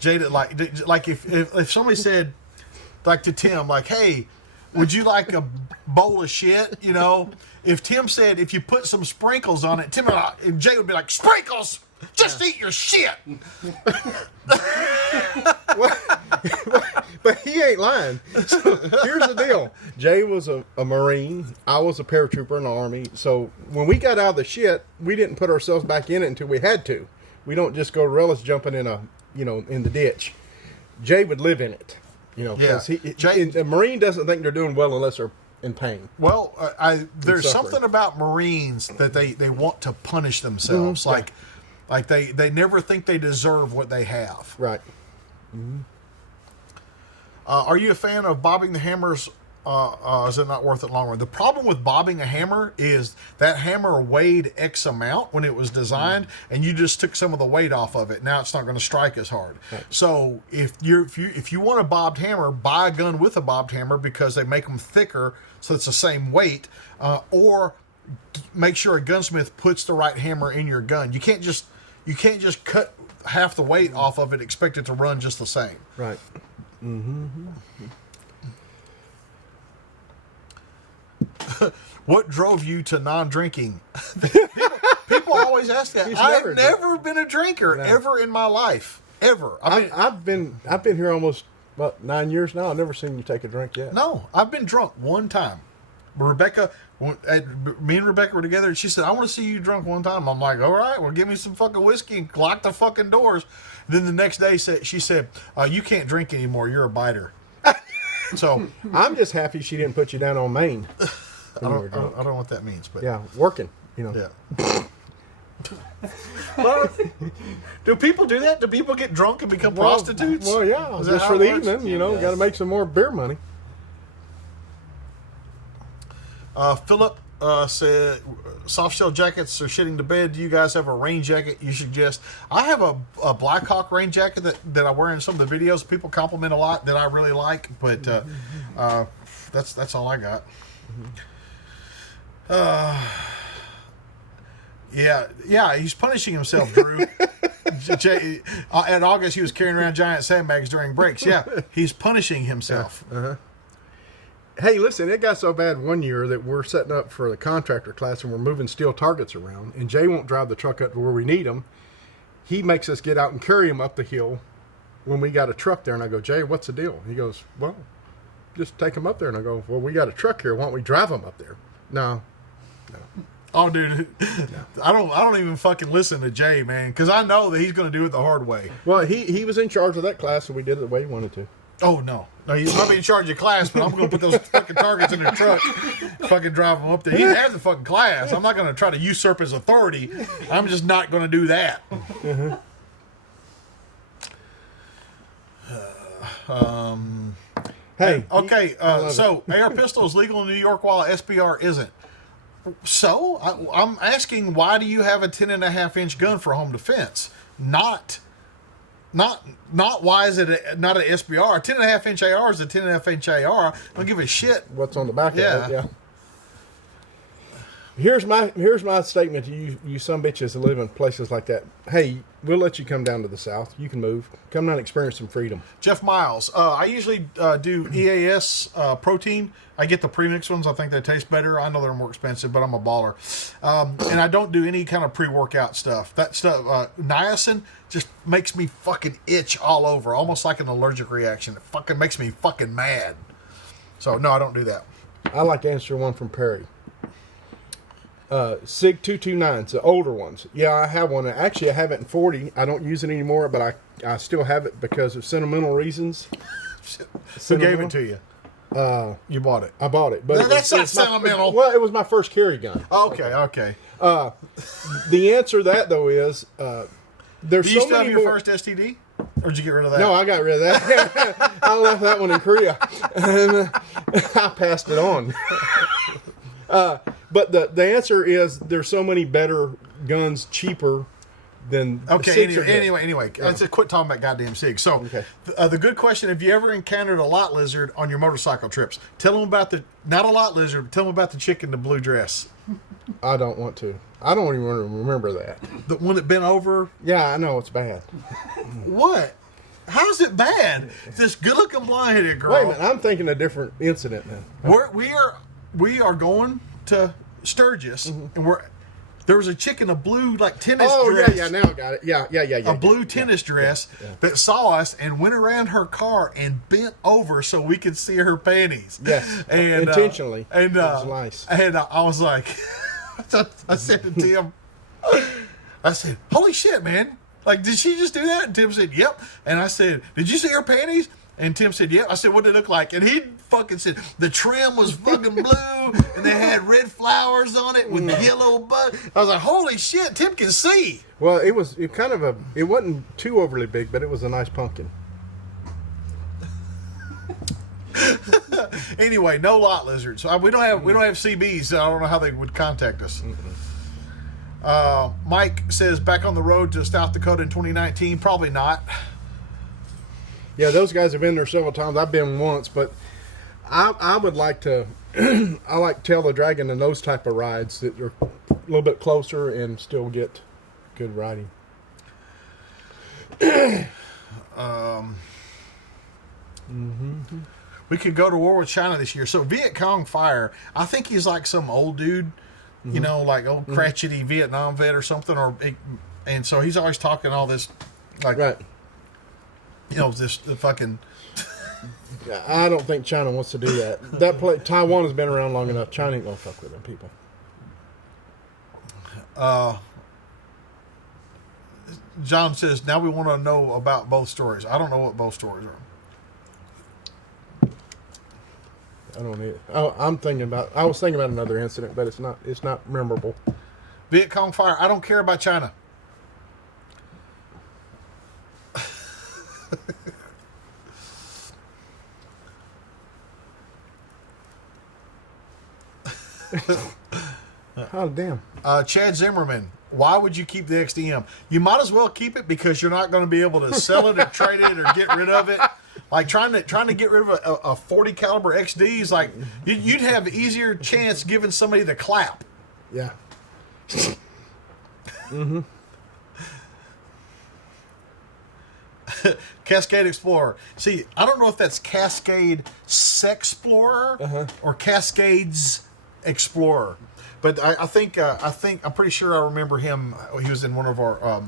Jay, like if somebody said, like, to Tim, like, hey, would you like a bowl of shit? You know, if Tim said, if you put some sprinkles on it, and Jay would be like, sprinkles, just eat your shit. But he ain't lying. So here's the deal. Jay was a Marine. I was a paratrooper in the Army. So when we got out of the shit, we didn't put ourselves back in it until we had to. We don't just go relish jumping in in the ditch. Jay would live in it. Because a Marine doesn't think they're doing well unless they're in pain. Well, there's something about Marines that they want to punish themselves. Mm-hmm. Like they never think they deserve what they have. Right. Mm-hmm. Are you a fan of bobbing the hammers? Is it not worth it long run? The problem with bobbing a hammer is that hammer weighed X amount when it was designed, and you just took some of the weight off of it. Now it's not going to strike as hard. Right. So if you want a bobbed hammer, buy a gun with a bobbed hammer because they make them thicker, so it's the same weight. Or make sure a gunsmith puts the right hammer in your gun. You can't just cut half the weight off of it, expect it to run just the same. Right. Mm-hmm. what drove you to non-drinking? People always ask that. He's I've never never been a drinker ever in my life. Ever. I've been here almost 9 years now. I've never seen you take a drink yet. No, I've been drunk one time. Rebecca, me and Rebecca were together, and she said, "I want to see you drunk one time." I'm like, "All right, well, give me some fucking whiskey and lock the fucking doors." Then the next day, she said, "You can't drink anymore. You're a biter." So I'm just happy she didn't put you down on Maine. I don't know what that means, but Yeah, working. yeah. Well, do people do that? Do people get drunk and become prostitutes? Well, yeah, Is that just how for it the works? evening. Yes. Got to make some more beer money. Philip said, soft shell jackets are shitting the bed. Do you guys have a rain jacket you suggest? I have a Black Hawk rain jacket that I wear in some of the videos. People compliment a lot that I really like, but that's all I got. Yeah, he's punishing himself, Drew. In August, he was carrying around giant sandbags during breaks. Yeah, he's punishing himself. Hey, listen, it got so bad one year that we're setting up for the contractor class and we're moving steel targets around, and Jay won't drive the truck up to where we need them. He makes us get out and carry them up the hill when we got a truck there, and I go, "Jay, what's the deal?" He goes, "Well, just take them up there." And I go, "Well, we got a truck here. Why don't we drive them up there?" No. Oh, dude, I don't even fucking listen to Jay, man, because I know that he's going to do it the hard way. Well, he was in charge of that class, and we did it the way he wanted to. Oh, no, he's probably in charge of class, but I'm going to put those fucking targets in the truck, fucking drive them up there. He has the fucking class. I'm not going to try to usurp his authority. I'm just not going to do that. Hey, Okay, so AR pistol is legal in New York while SPR isn't. So I'm asking, why do you have a 10.5-inch gun for home defense? Not why is it not an SBR? A 10.5-inch AR is a 10.5-inch AR. I don't give a shit. what's on the back Yeah. of it? Yeah. Here's my statement to you some bitches that live in places like that. Hey, we'll let you come down to the South. You can move. Come down and experience some freedom. Jeff Miles, I usually do EAS protein. I get the premix ones. I think they taste better. I know they're more expensive, but I'm a baller. And I don't do any kind of pre-workout stuff. That stuff, niacin, just makes me fucking itch all over, almost like an allergic reaction. It fucking makes me fucking mad. So, no, I don't do that. I like to answer one from Perry. SIG 229s, the older ones. Yeah, I have one. Actually, I have it in 40. I don't use it anymore, but I still have it because of sentimental reasons. Who gave it to you? You bought it. I bought it. But That's not sentimental. Well, it was my first carry gun. Okay. The answer to that, though, is there's Do you so still have many your more. first STD? Or did you get rid of that? No, I got rid of that. I left that one in Korea. And I passed it on. But the answer is there's so many better guns cheaper than Okay, SIGs are good. anyway, let's quit talking about goddamn SIG. So, Okay. the good question, have you ever encountered a lot lizard on your motorcycle trips? Tell them about not a lot lizard, but tell them about the chick in the blue dress. I don't want to. I don't even want to remember that. The one that bent over. Yeah, I know it's bad. What? How's it bad? This good-looking blonde-headed girl. Wait a minute, I'm thinking a different incident now. We are going to Sturgis, and there was a chick in a blue tennis Oh, dress. yeah, now I got it. Yeah. A blue tennis dress that saw us and went around her car and bent over so we could see her panties. Yes, and intentionally. And it was nice. And I was like, I said to Tim, I said, "Holy shit, man! Like, did she just do that?" And Tim said, "Yep." And I said, "Did you see her panties?" And Tim said, "Yeah." I said, "What did it look like?" And he fucking said, "The trim was fucking blue, and they had red flowers on it with yellow bug." I was like, "Holy shit, Tim can see." Well, it wasn't too overly big, but it was a nice pumpkin. Anyway, no lot lizards. We don't have CBs, so I don't know how they would contact us. Mike says, back on the road to South Dakota in 2019. Probably not. Yeah, those guys have been there several times. I've been once, but I would like to. I like Tail the Dragon and those type of rides that are a little bit closer and still get good riding. we could go to war with China this year. So Viet Cong Fire, I think he's like some old dude, you know, like old crotchety Vietnam vet or something, and so he's always talking all this, like, you know, the fucking. I don't think China wants to do that. Taiwan has been around long enough. China ain't gonna fuck with them people. John says, now we want to know about both stories. I don't know what both stories are. I don't need it. I was thinking about another incident, but it's not memorable. Viet Cong Fire. I don't care about China. Oh, damn. Chad Zimmerman, why would you keep the XDM? You might as well keep it because you're not going to be able to sell it or trade it or get rid of it. Like trying to get rid of a 40 caliber XD is like you'd have easier chance giving somebody the clap. Yeah. Mm-hmm. Cascade Explorer. See, I don't know if that's Cascade Sexplorer or Cascades Explorer, but I think I'm pretty sure I remember him. He was in one of our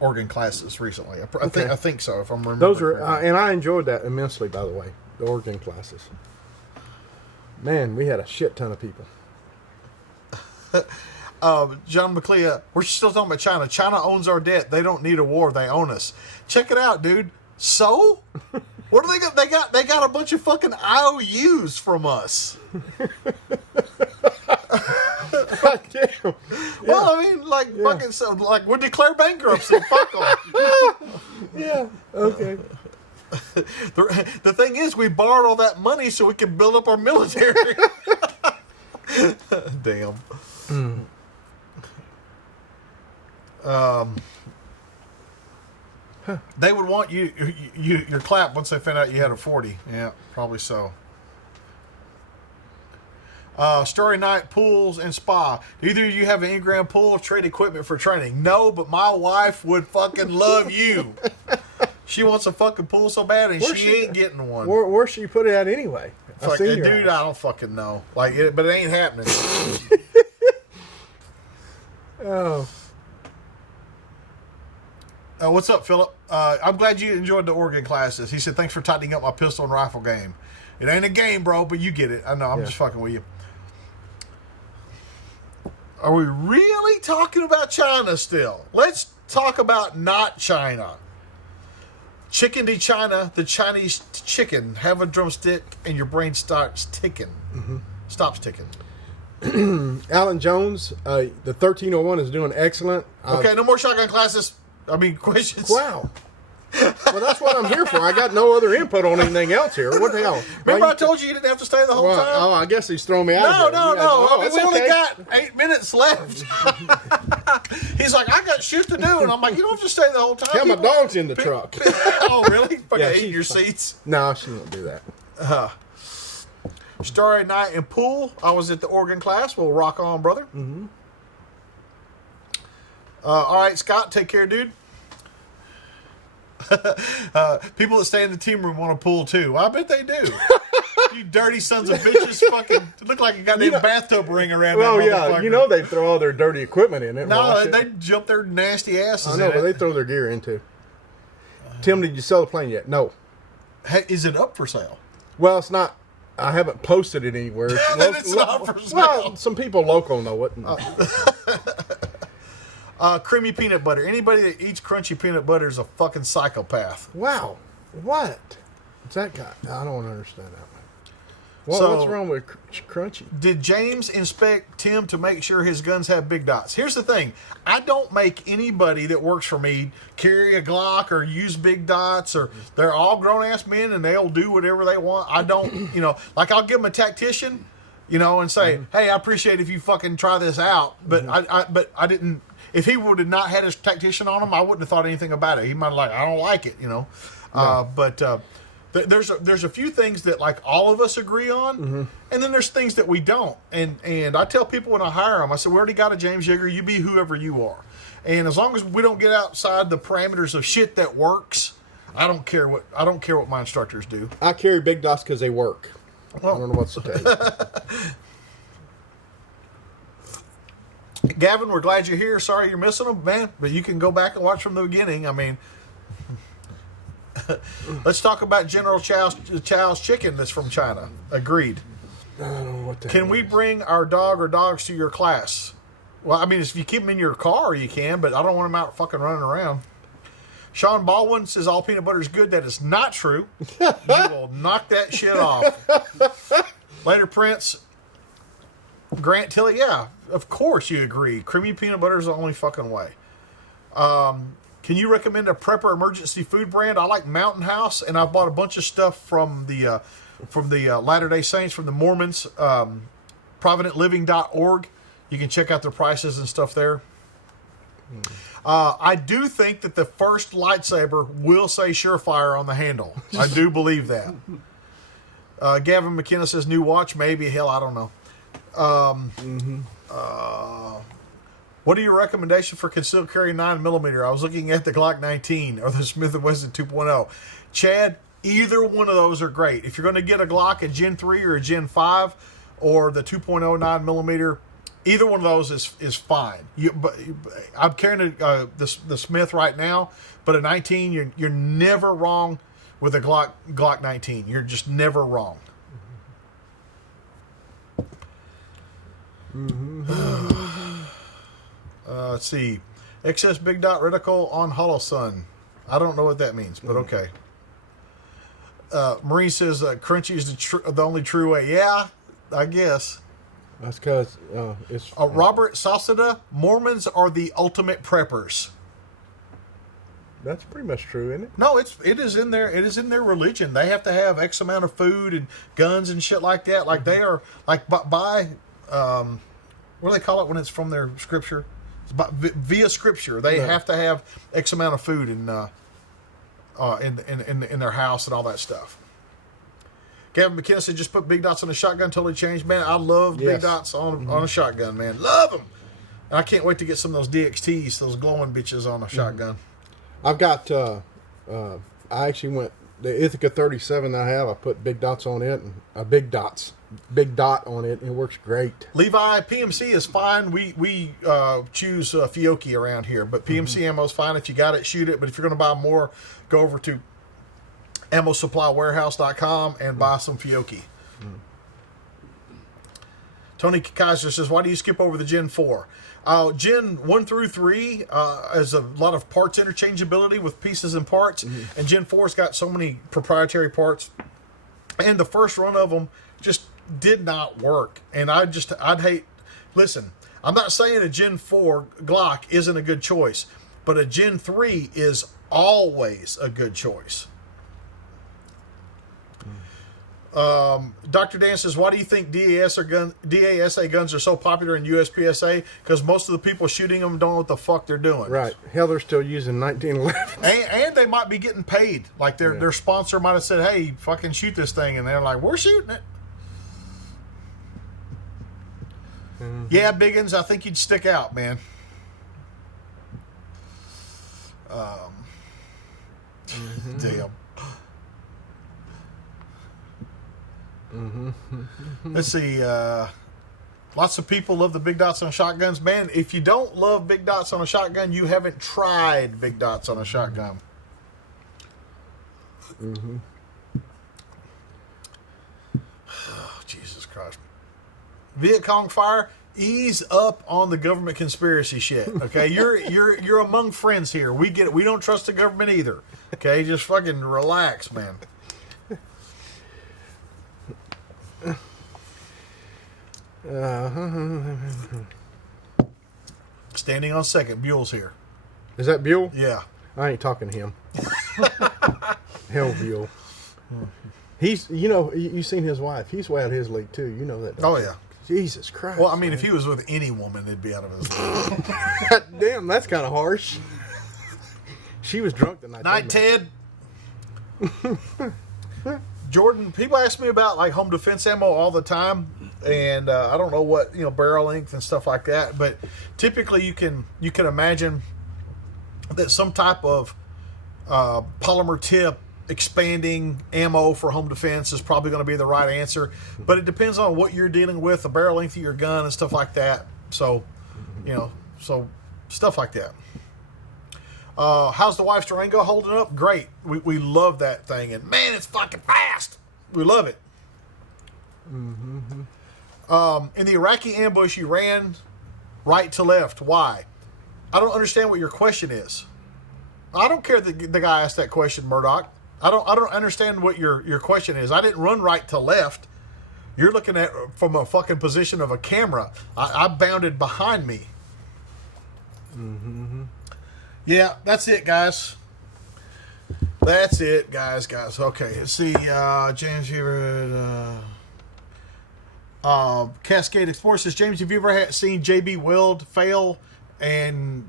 Oregon classes recently. I think so. If I'm remembering. Those are and I enjoyed that immensely. By the way, the Oregon classes. Man, we had a shit ton of people. John McClea, we're still talking about China. China owns our debt. They don't need a war. They own us. Check it out, dude. So, what do they got? They got a bunch of fucking IOUs from us. Damn. Well, I mean, like fucking, so, like we declare bankruptcy. Fuck them. Yeah. Okay. The thing is, we borrowed all that money so we could build up our military. Damn. They would want your clap once they found out you had a 40. Yeah, probably so. Story night, pools, and spa. Do either of you have an in-ground pool or trade equipment for training? No, but my wife would fucking love you. She wants a fucking pool so bad, and she ain't getting one. Where should you put it at anyway? Dude, I don't fucking know. But it ain't happening. Oh. What's up, Philip? I'm glad you enjoyed the Oregon classes. He said, thanks for tightening up my pistol and rifle game. It ain't a game, bro, but you get it. I know, I'm just fucking with you. Are we really talking about China still? Let's talk about not China. Chicken de China, the Chinese chicken. Have a drumstick and your brain starts ticking. Mm-hmm. Stops ticking. Alan Jones, the 1301 is doing excellent. Okay, no more shotgun classes. Questions. Wow. Well, that's what I'm here for. I got no other input on anything else here. What the hell? Remember I told you didn't have to stay the whole time? Oh, I guess he's throwing me out. No. We only okay. got 8 minutes left. He's like, I got shit to do. And I'm like, you don't have to stay the whole time. Yeah, my dog's in the truck. Oh, really? Fucking Yeah, eating your seats? No, she won't do that. Starry night and pool. I was at the Oregon class. We'll rock on, brother. Mm-hmm. All right, Scott, take care, dude. People that stay in the team room want a pool too. I bet they do. You dirty sons of bitches! Fucking look like you got a bathtub ring around. Well, that yeah, you know they throw all their dirty equipment in it. No, they jump their nasty asses. I know, but they throw their gear into. Tim, did you sell the plane yet? No. Hey, is it up for sale? Well, it's not. I haven't posted it anywhere. Then it's not for sale. Well, some people local know it. Creamy peanut butter. Anybody that eats crunchy peanut butter is a fucking psychopath. Wow. What? What's that guy? I don't understand that one. What's wrong with crunchy? Did James inspect Tim to make sure his guns have big dots? Here's the thing. I don't make anybody that works for me carry a Glock or use big dots, or they're all grown-ass men and they'll do whatever they want. I don't, like I'll give them a tactician, and say, hey, I appreciate if you fucking try this out. But I didn't. If he would have not had his tactician on him, I wouldn't have thought anything about it. He might have I don't like it, No. But there's a few things that like all of us agree on, and then there's things that we don't. And I tell people when I hire them, I said, we already got a James Yeager. You be whoever you are. And as long as we don't get outside the parameters of shit that works, I don't care what my instructors do. I carry big dots because they work. Well, I don't know what's to tell you. Gavin, we're glad you're here. Sorry you're missing them, man. But you can go back and watch from the beginning. I mean, let's talk about General Chow's chicken that's from China. Agreed. I don't know what the Can hell we it is. bring our dog or dogs to your class? Well, I mean, if you keep them in your car, you can, but I don't want them out fucking running around. Sean Baldwin says all peanut butter is good. That is not true. You will knock that shit off. Later, Prince. Grant Tilley, yeah, of course you agree. Creamy peanut butter is the only fucking way. Can you recommend a prepper emergency food brand? I like Mountain House, and I've bought a bunch of stuff from the Latter-day Saints, from the Mormons, providentliving.org. You can check out their prices and stuff there. I do think that the first lightsaber will say Surefire on the handle. I do believe that. Gavin McKenna says new watch, maybe. Hell, I don't know. What are your recommendations for concealed carry 9mm? I was looking at the Glock 19 or the Smith & Wesson 2.0. Chad, either one of those are great. If you're going to get a Glock, a Gen 3 or a Gen 5 or the 2.0 9mm, either one of those is fine. I'm carrying the Smith right now, but a 19, you're never wrong with a Glock 19. You're just never wrong. Let's see. Excess big dot reticle on hollow sun. I don't know what that means, but okay. Marie says crunchy is the only true way. Yeah, I guess. That's because it's... Robert Sauceda, Mormons are the ultimate preppers. That's pretty much true, isn't it? No, it is in their religion. They have to have X amount of food and guns and shit like that. Like they are like by what do they call it when it's from their scripture? It's via scripture, they have to have X amount of food in their house and all that stuff. Gavin McKenna said, just put big dots on a shotgun, totally changed. Man, I love big dots on a shotgun, man. Love them. And I can't wait to get some of those DXTs, those glowing bitches on a shotgun. I've got, I actually went, the Ithaca 37 I have, I put big dots on it, and big dot on it, and it works great. Levi, PMC is fine. We choose Fiocchi around here, but PMC ammo is fine. If you got it, shoot it. But if you're going to buy more, go over to AmmoSupplyWarehouse.com and buy some Fiocchi. Tony Kaiser says, why do you skip over the Gen 4? Gen 1 through 3 has a lot of parts interchangeability with pieces and parts, and Gen 4's got so many proprietary parts. And the first run of them just did not work. And I'd hate... Listen, I'm not saying a Gen 4 Glock isn't a good choice, but a Gen 3 is always a good choice. Dr. Dan says, why do you think DASA guns are so popular in USPSA? Because most of the people shooting them don't know what the fuck they're doing. Right. Hell, they're still using 1911. And they might be getting paid. Like their sponsor might have said, hey, fucking shoot this thing. And they're like, we're shooting it. Yeah, Biggins, I think you'd stick out, man. Damn. Let's see. Lots of people love the big dots on shotguns. Man, if you don't love big dots on a shotgun, you haven't tried big dots on a shotgun. Oh, Jesus Christ. Viet Cong fire, ease up on the government conspiracy shit. Okay, you're among friends here. We get it. We don't trust the government either. Okay, just fucking relax, man. Standing on second, Buell's here. Is that Buell? Yeah. I ain't talking to him. Hell, Buell. He's, you seen his wife. He's way out of his league, too. You know that. Oh, yeah. Jesus Christ. Well, I mean, if he was with any woman, it'd be out of his league. Damn, that's kind of harsh. She was drunk the night. Night, Ted. Jordan, people ask me about like home defense ammo all the time, and I don't know what barrel length and stuff like that, but typically you can imagine that some type of polymer tip expanding ammo for home defense is probably going to be the right answer. But it depends on what you're dealing with, the barrel length of your gun and stuff like that. So, so stuff like that. How's the wife's Durango holding up? Great. We love that thing. And, man, it's fucking fast. We love it. Mm-hmm. In the Iraqi ambush, you ran right to left. Why? I don't understand what your question is. I don't care that the guy asked that question, Murdoch. I don't understand what your question is. I didn't run right to left. You're looking at from a fucking position of a camera. I bounded behind me. Mm-hmm. Yeah, that's it, guys. That's it, guys. Okay, let's see. James here. Cascade Explorer says, James, have you ever seen JB Weld fail? And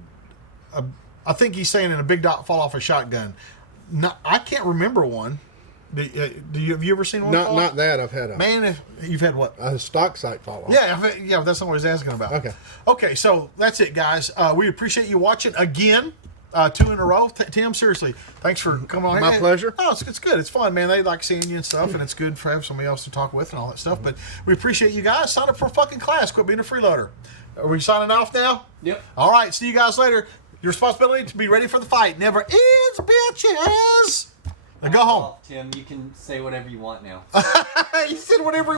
I think he's saying in a big dot fall off a shotgun. No, I can't remember one. Have you ever seen one? Not that. I've had a man. You've had what? A stock sight fall off. Yeah. That's not what I was asking about. Okay. So that's it, guys. We appreciate you watching again. 2 in a row. Tim, seriously, thanks for coming on. My pleasure. Oh, it's good. It's fun, man. They like seeing you and stuff, and it's good for having somebody else to talk with and all that stuff. But we appreciate you guys. Sign up for a fucking class. Quit being a freeloader. Are we signing off now? Yep. All right. See you guys later. Your responsibility to be ready for the fight never ends, bitches. Now go home. Tim, you can say whatever you want now. You said whatever.